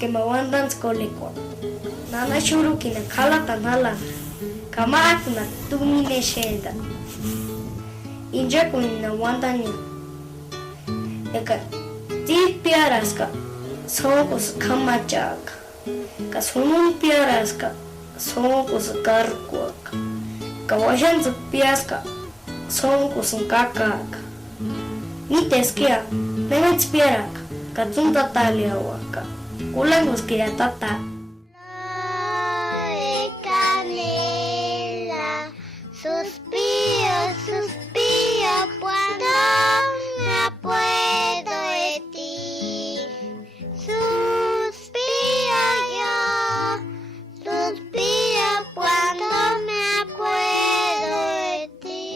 que me mandan colecon. Nana shuru que na kala tanala. Kama na tumine sheda. Inja kun na wandanya. Eka ti piaras ka sokos kamachak. Ka sunun piaras ka sokos karkuak. Ka wajan pias ka sokos kakak. Mites kia, nengen spirak, katsun tatalia waka. Kulang kia tata. Canela, suspiro, suspiro cuando me acuerdo de ti. Suspiro yo, suspiro cuando me acuerdo de ti.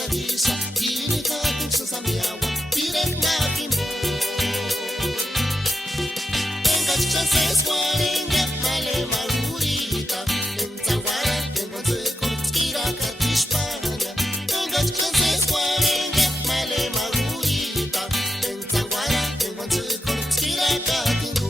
kabisa kinika kusasa miawa direct na kimbo enga chances kwalinge male marurita entangwara engonze konskira katishpanya enga chances kwalinge male marurita entangwara engonze konskira katingo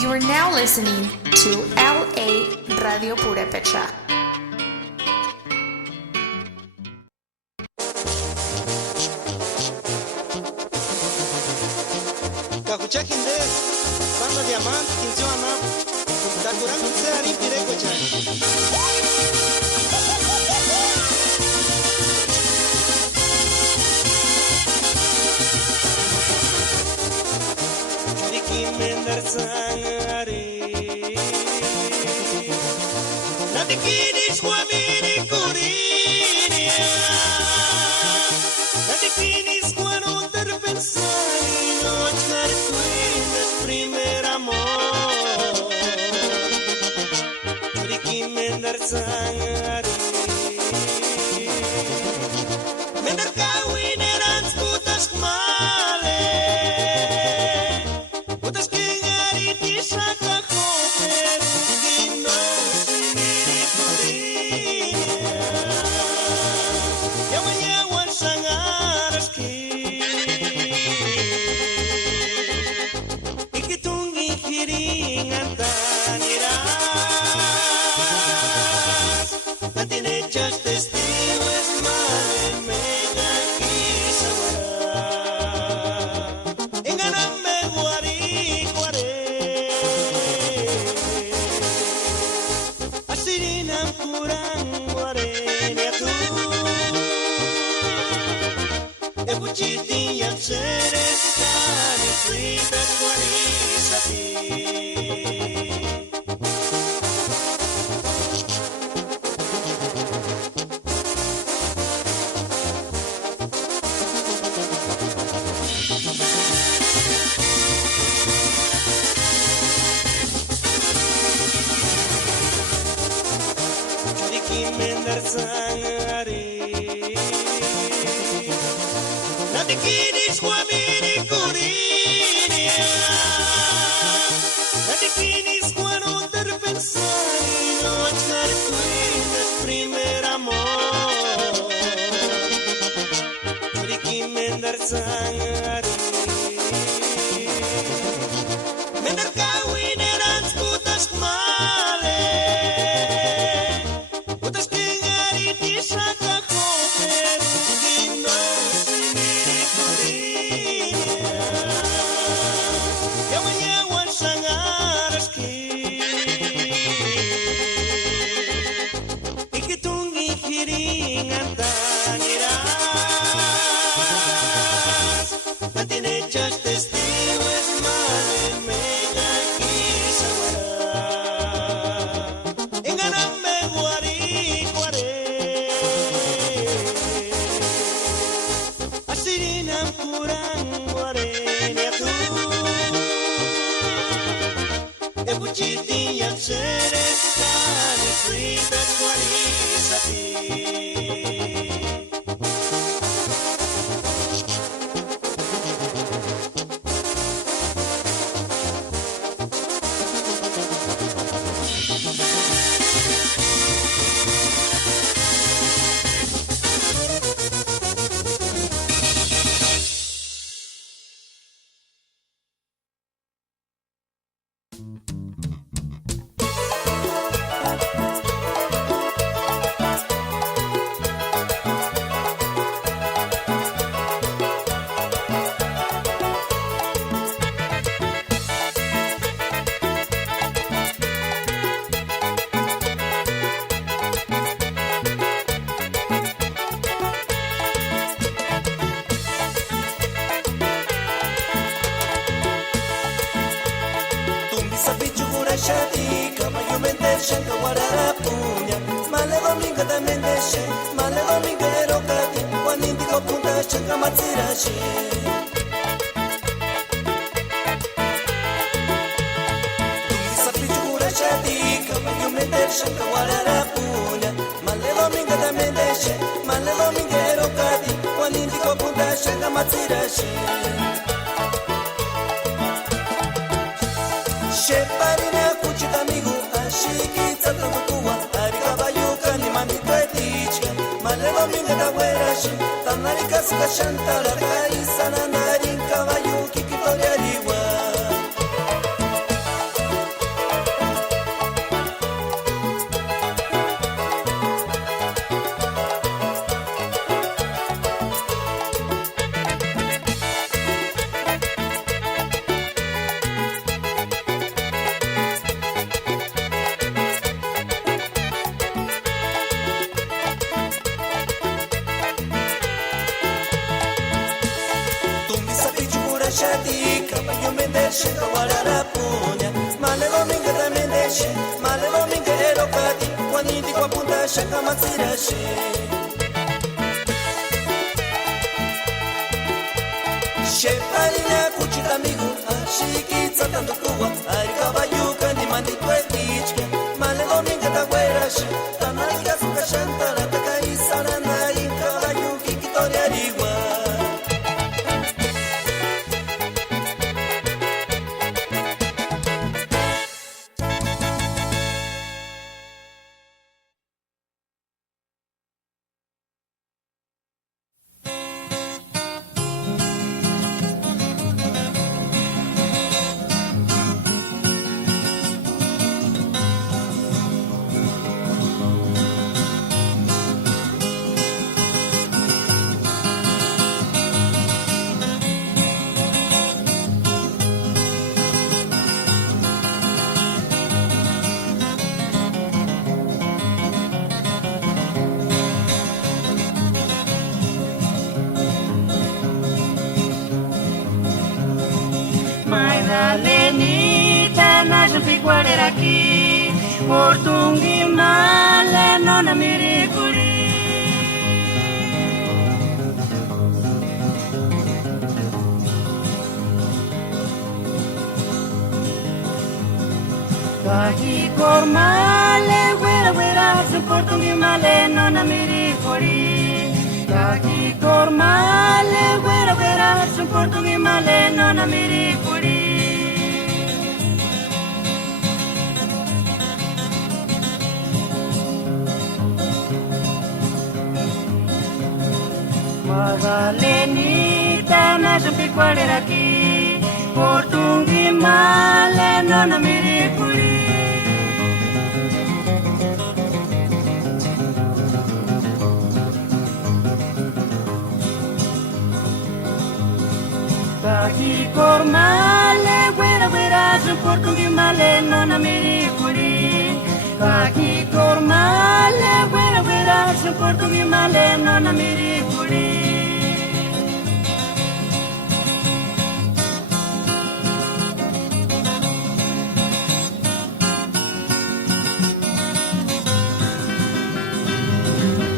You are now listening to LA Radio Purepecha. Kakuchakinde, banda diamante, kinchona, takurang seari pireko chan. Natikinis wamini kurinia Natikinis cuando te repensai No echar cuentas primer amor Natikin mendar sangari Mendar kawin eran skutas male Putas que ngari di saka koper Gino siniri kurinia Yawan sangaraski Ikitungi hiringan taniras kurang warenya tu Ebuchiti yang sereskan Sita kuarisati Sangare Nanti kini suamini kurinia Nanti kini suano terpensari No achar cuidas primer amor Nanti kini mendar sangare Mendar kawin eran putas male Putas Saka koper Gino sendiri kurinya Yawan-yawan sangaraski Ikitungi hiringan taniras Nanti nechas testigos male mega kisawara Enganame guari Asirinam kurang warenya tu Ebuchiti yang sereskan Sita kuarisati Shadi, kama yumende shanka warara punya Male domingo también de she Male domingo erokati Wanindi ko punta shanka matsira she Tumbi sapi chukura shadi, kama yumende shanka warara punya Male domingo también de she Male domingo erokati Wanindi ko punta shanka matsira she Sheparina kuchita amigo ashiki tata kuwa ari kabayuka ni mami twetichka male domingo da werashi tanari kasuka shantara kaisa na nari kabayuki kitoria liwa Shadi, caballo me deshe, kawarara punya Male domingo también deshe, male domingo erokati Wanidi kwa punta shaka matsira she Sheparina kuchita amigo, ashiki tsatandu kuwa Ari kabayuka ni mandi kwetichka Male domingo da werashi, tanari kasuka shantara Taka isara nari kabayuki kitoria riwa cuál era aquí, por tungi male no na miricuri. Kaki kormale wera wera su por tungi male no na miricuri. Kaki kormale wera wera su por tungi male no na miricuri. Magalenita na supi cuál era aquí, por tungi male no na miricuri. Kaki kormale wera wera su por tungi male no na miricuri. Kaki kormale wera wera su por tungi male no na miricuri.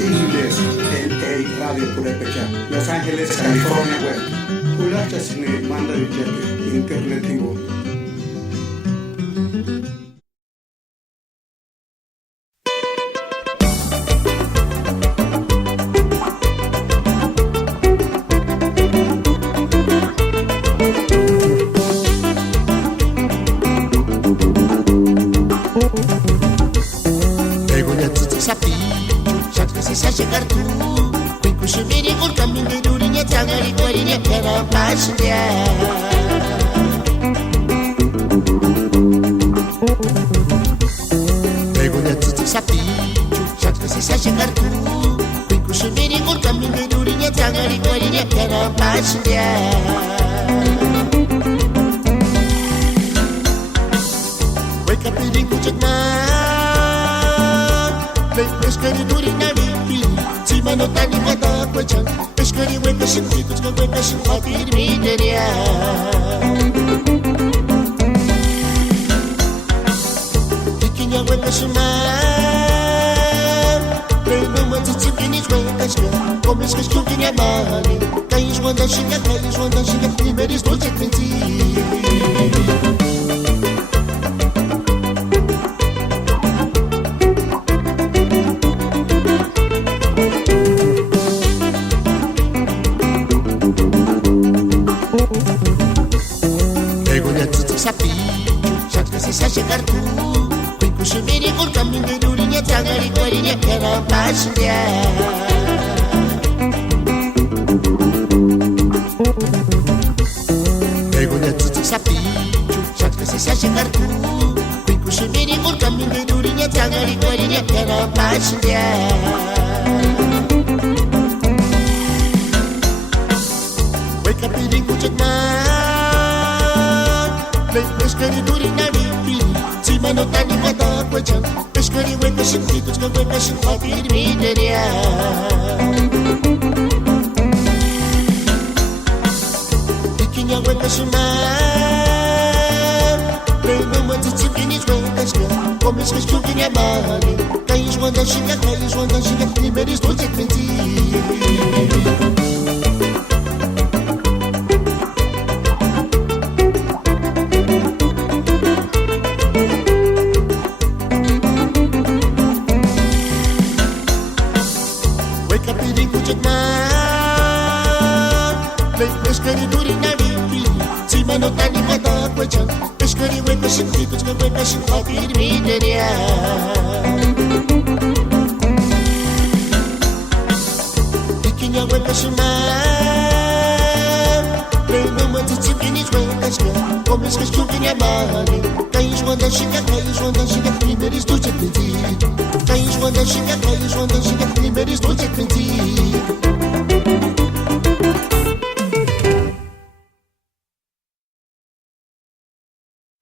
Inglés, LA Radio Purépecha, Los Ángeles, California Web. Kulacha sine manda de internet vivo.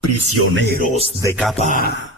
Prisioneros de capa.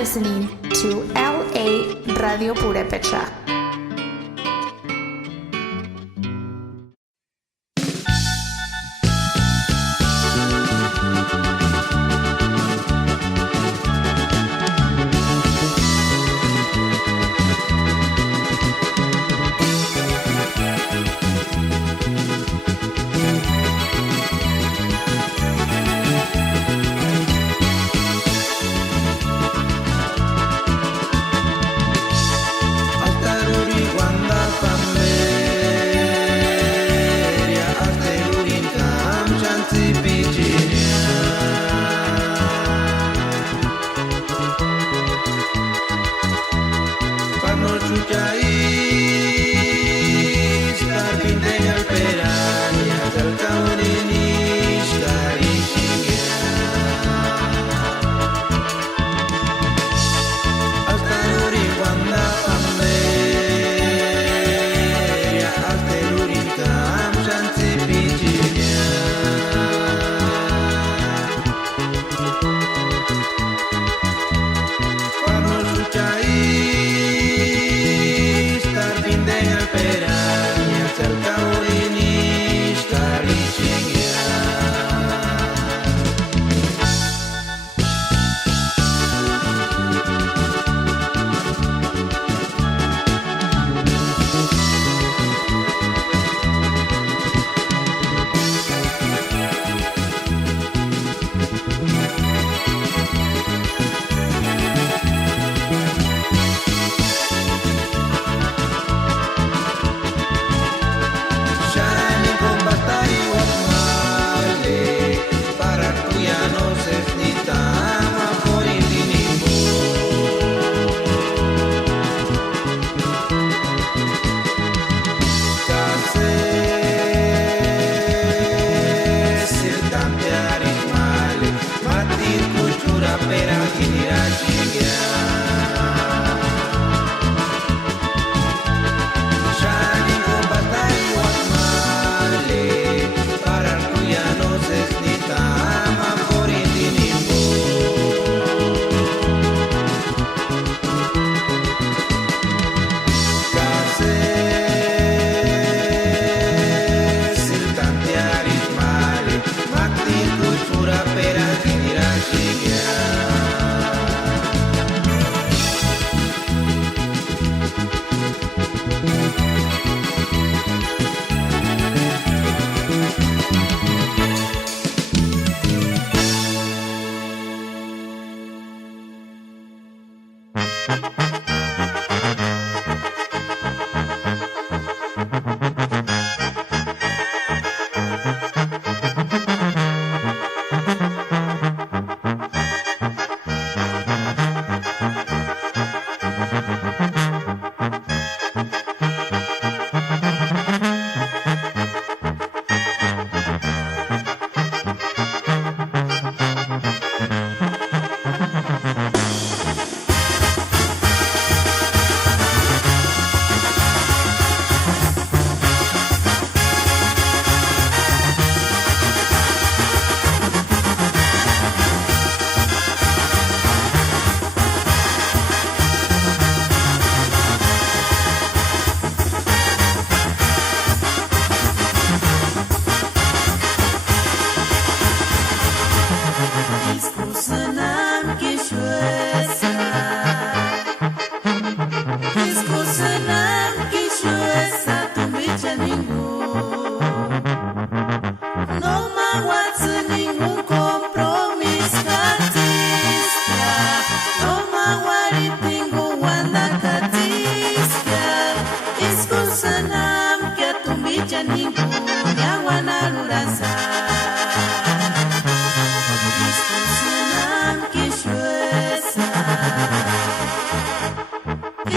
Listening to LA Radio Purepecha.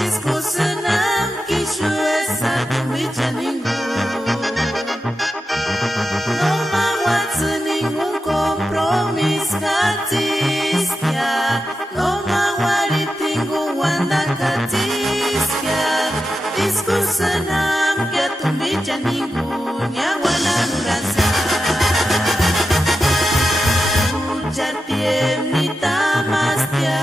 Iskusenam kishuesa tumicha ningún. No mahuatsu ningún compromiso katiskia. No mahuari tingu wanda katiskia. Iskusenam kia tumicha ningún ya wana nurasa. Ujartiem ni tamastia.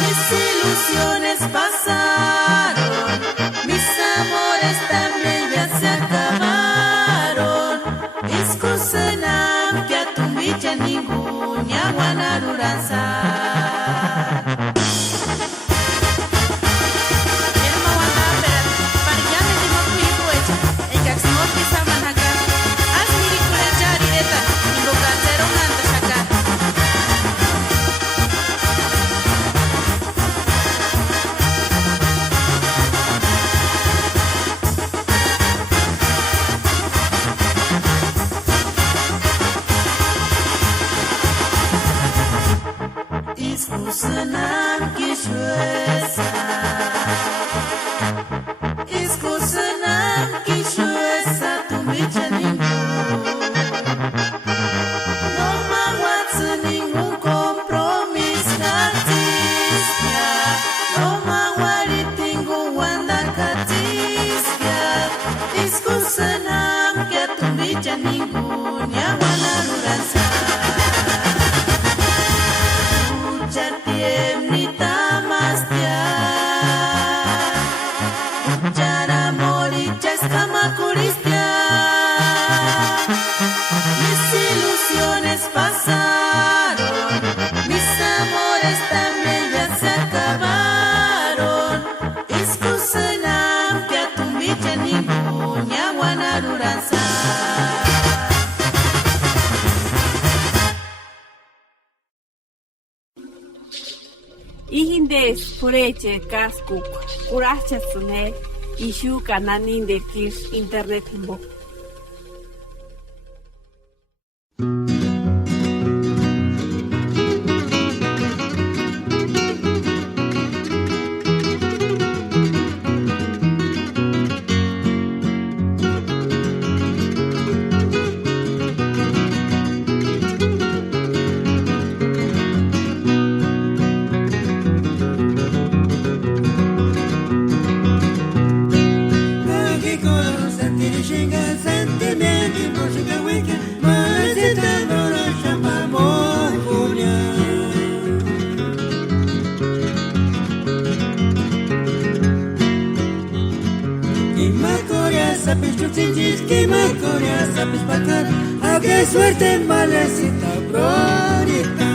Mis ilusiones pasaron, mis amores también ya se acabaron. Iskusenam que a tu micha ningún ya guanaruranza. Iskusenam kishuesa. Iskusenam kishuesa tu micha ningún. No mahuatsu ningún compromiso katiskia. No mahuari tingu wanda katiskia. Iskusenam kia tu micha ningún ya wana nuranza. Ujartiem ni tamastia. Ujara morichas kamakuristia. Mis ilusiones pasaron, mis amores también ya se acabaron. Iskusenam que a tu micha ningún ya guanaruranza. Ihindes pureche kaskuk kurachasune ishu kananin de kir internet mbo. Qué suerte en malecita brorita.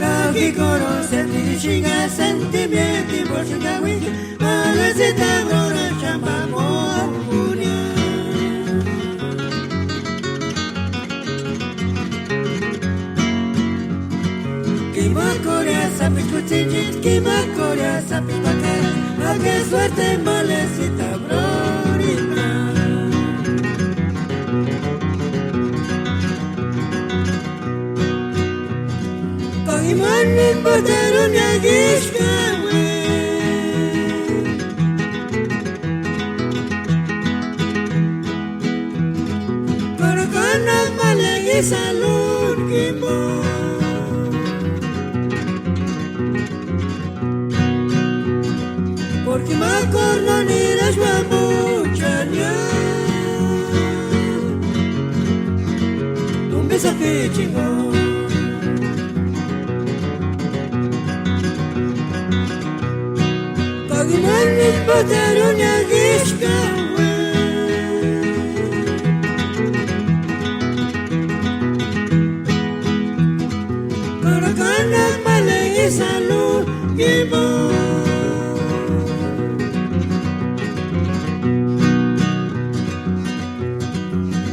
Kaki koro sentiri shinga sentimenti boshinga wiki malecita brora chamba morfunia. Kima korea sapis kutinjit, kima korea sapis bakara. Qué suerte malecita brorita. Pagimanin baterun yagishka we. Korakana malegi salun kimbo. Porque me acordo ni las mamuchania. Un beso que chingón. Pagimanin baterun yagishka we. Korakana malegi salud kimbo.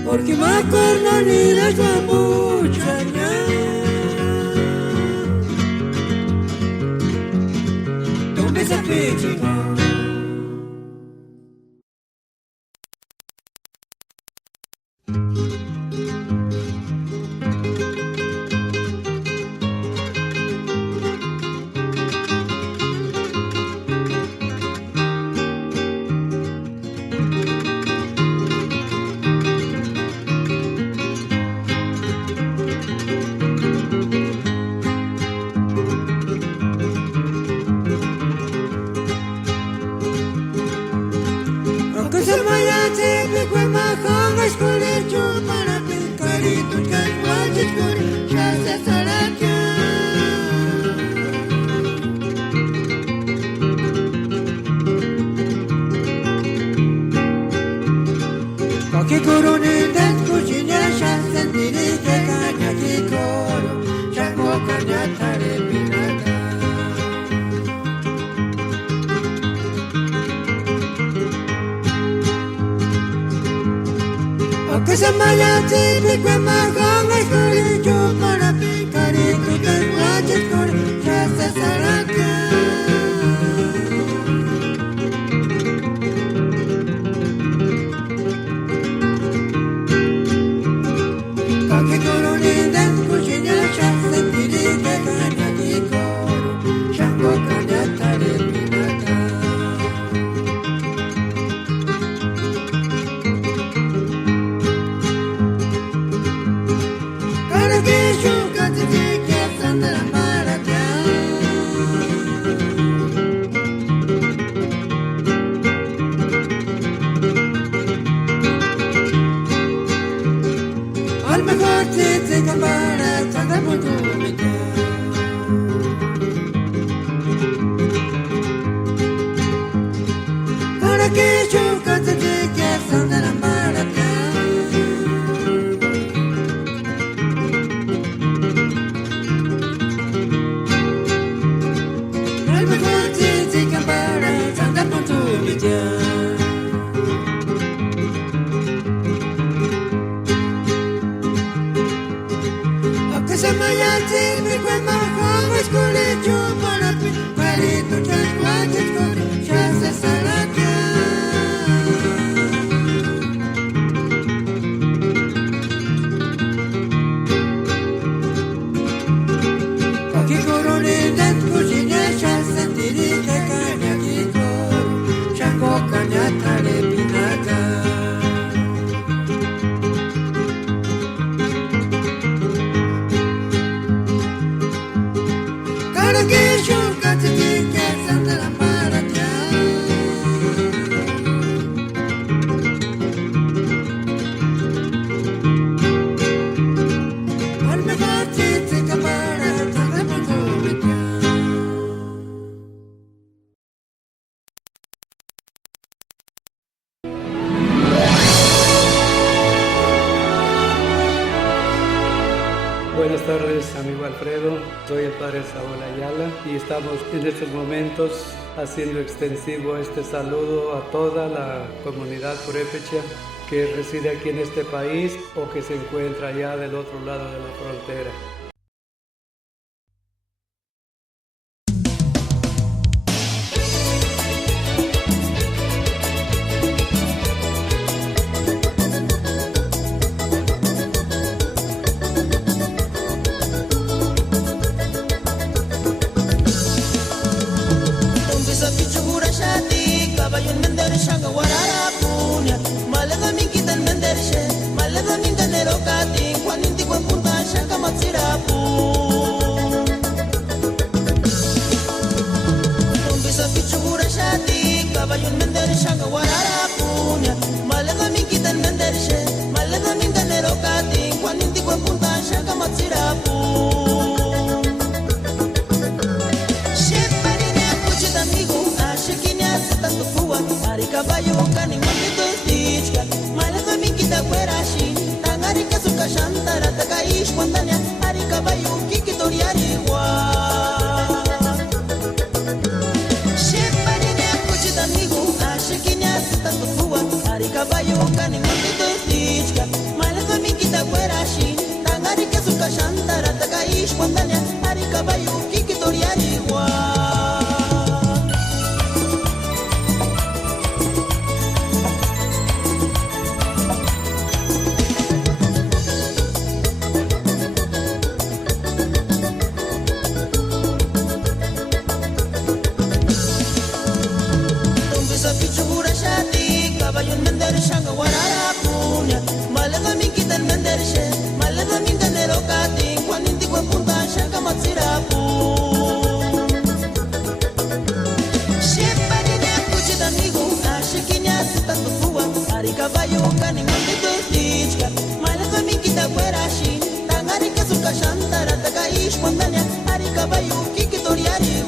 Porque me acordo ni las mamuchania. Un beso que chingón. Buenas tardes, amigo Alfredo. Soy el padre Saúl Ayala y estamos en estos momentos haciendo extensivo este saludo a toda la comunidad purépecha que reside aquí en este país o que se encuentra allá del otro lado de la frontera. Ari caballo caningante tustichka Malako mikita fuerashi Tangari que su cachantara Taka espontánea Ari caballo kiki toriari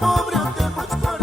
Pobre,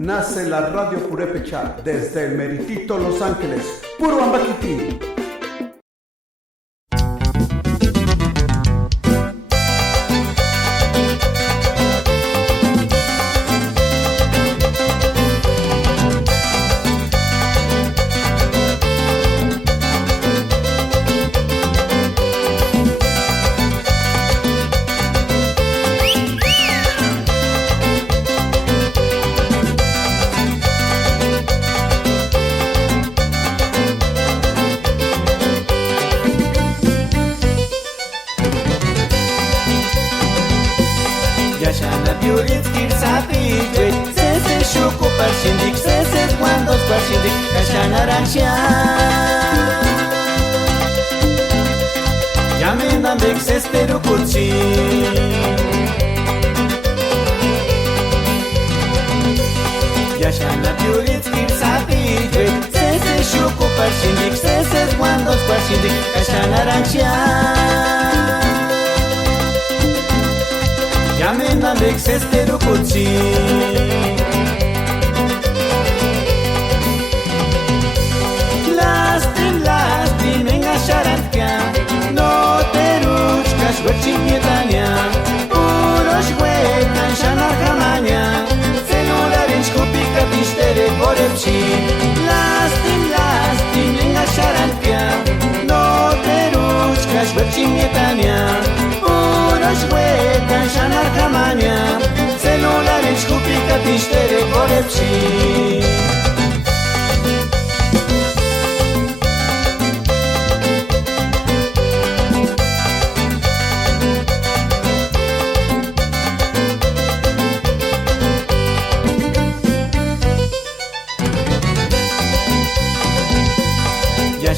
Nace la Radio Purépecha desde el meritito Los Ángeles, puro Ambaquiti.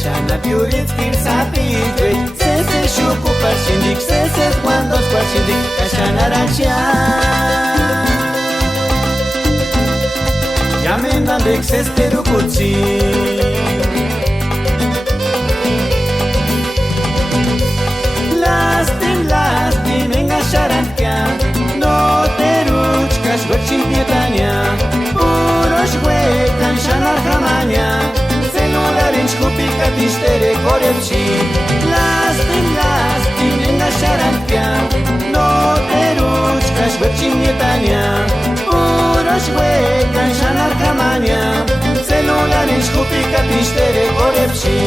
Kashana piurit kirsapitwe Sese shuku parshindik Sese cuandos parshindik Kashana racha Yamendan dexes terukutsi Lastim engasharantka No teruchkas gochin pietania Purosh huekan shanar jamania Celularinch hupikatis tere korepchi Lastim engasharantka No teruchkas gochin pietania Purosh huekan shanar jamania Celularinch hupikatis tere korepchi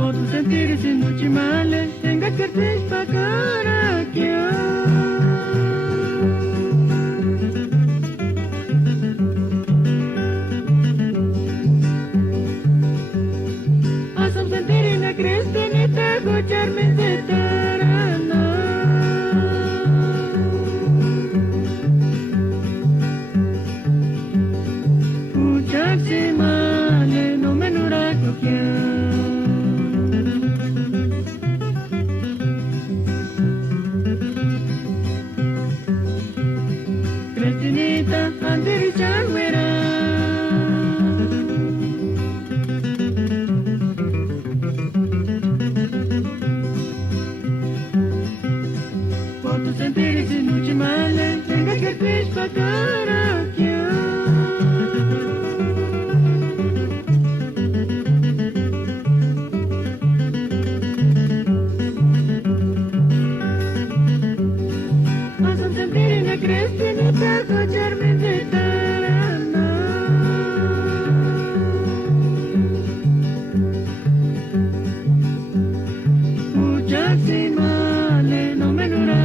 O tu sentir sin noche male, tenga que te pagar aquí. Asam sentir en la cresta ni te escucharme de tarana. Pucharse male, no me nura coquear. Cristinita, andiri changwera. Por tu sentir sin noche male, tenga que te pagar aquí. Cristinita, escucharme de tarana. Pucharse male, no me nura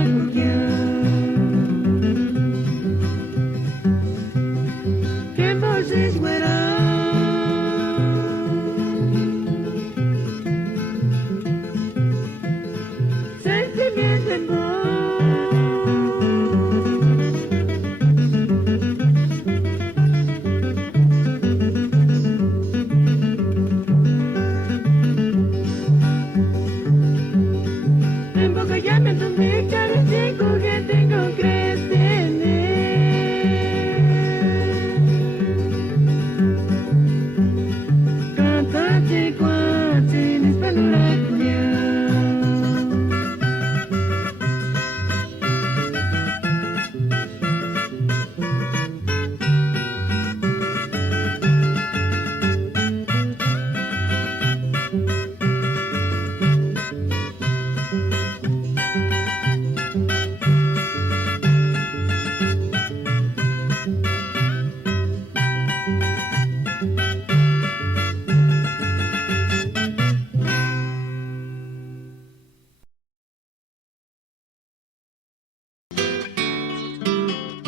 que vos es güera. Sentimiento en vos.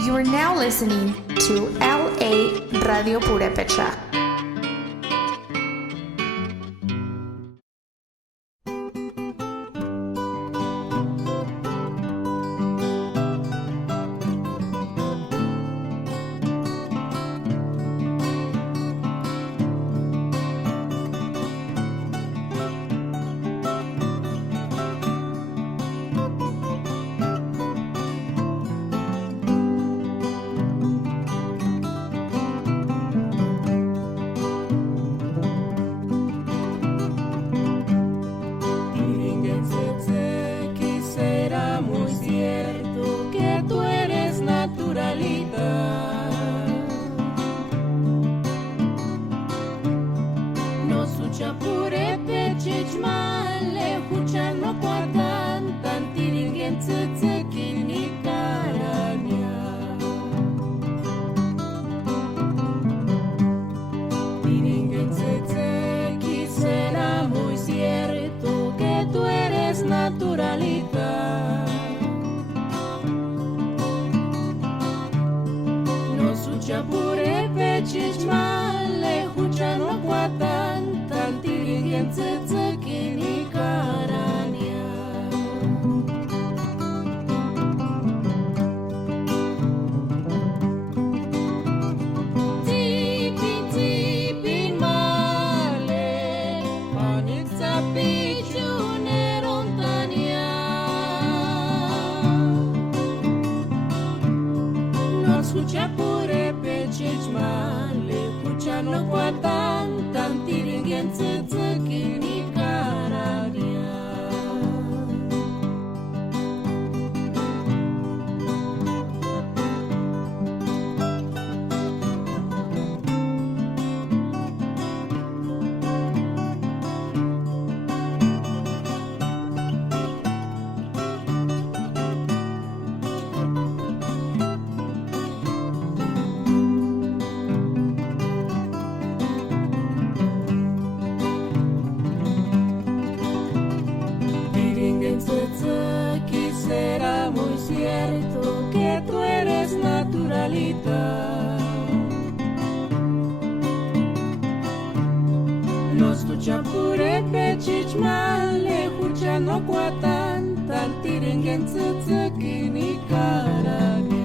You are now listening to LA Radio Purepecha. bonita. Nos escucha pure pe chichmale, hucha no cuatan, tan tiringen tzutzukini karagya.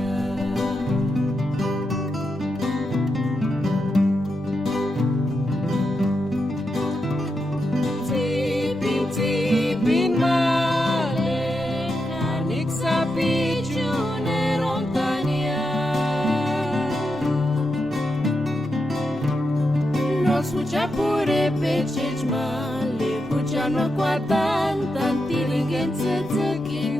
Tipin male, kanik sa pichuneron tania. Nos escucha pure pe chichmale, hucha no cuatan, tan tiringen tzutzukini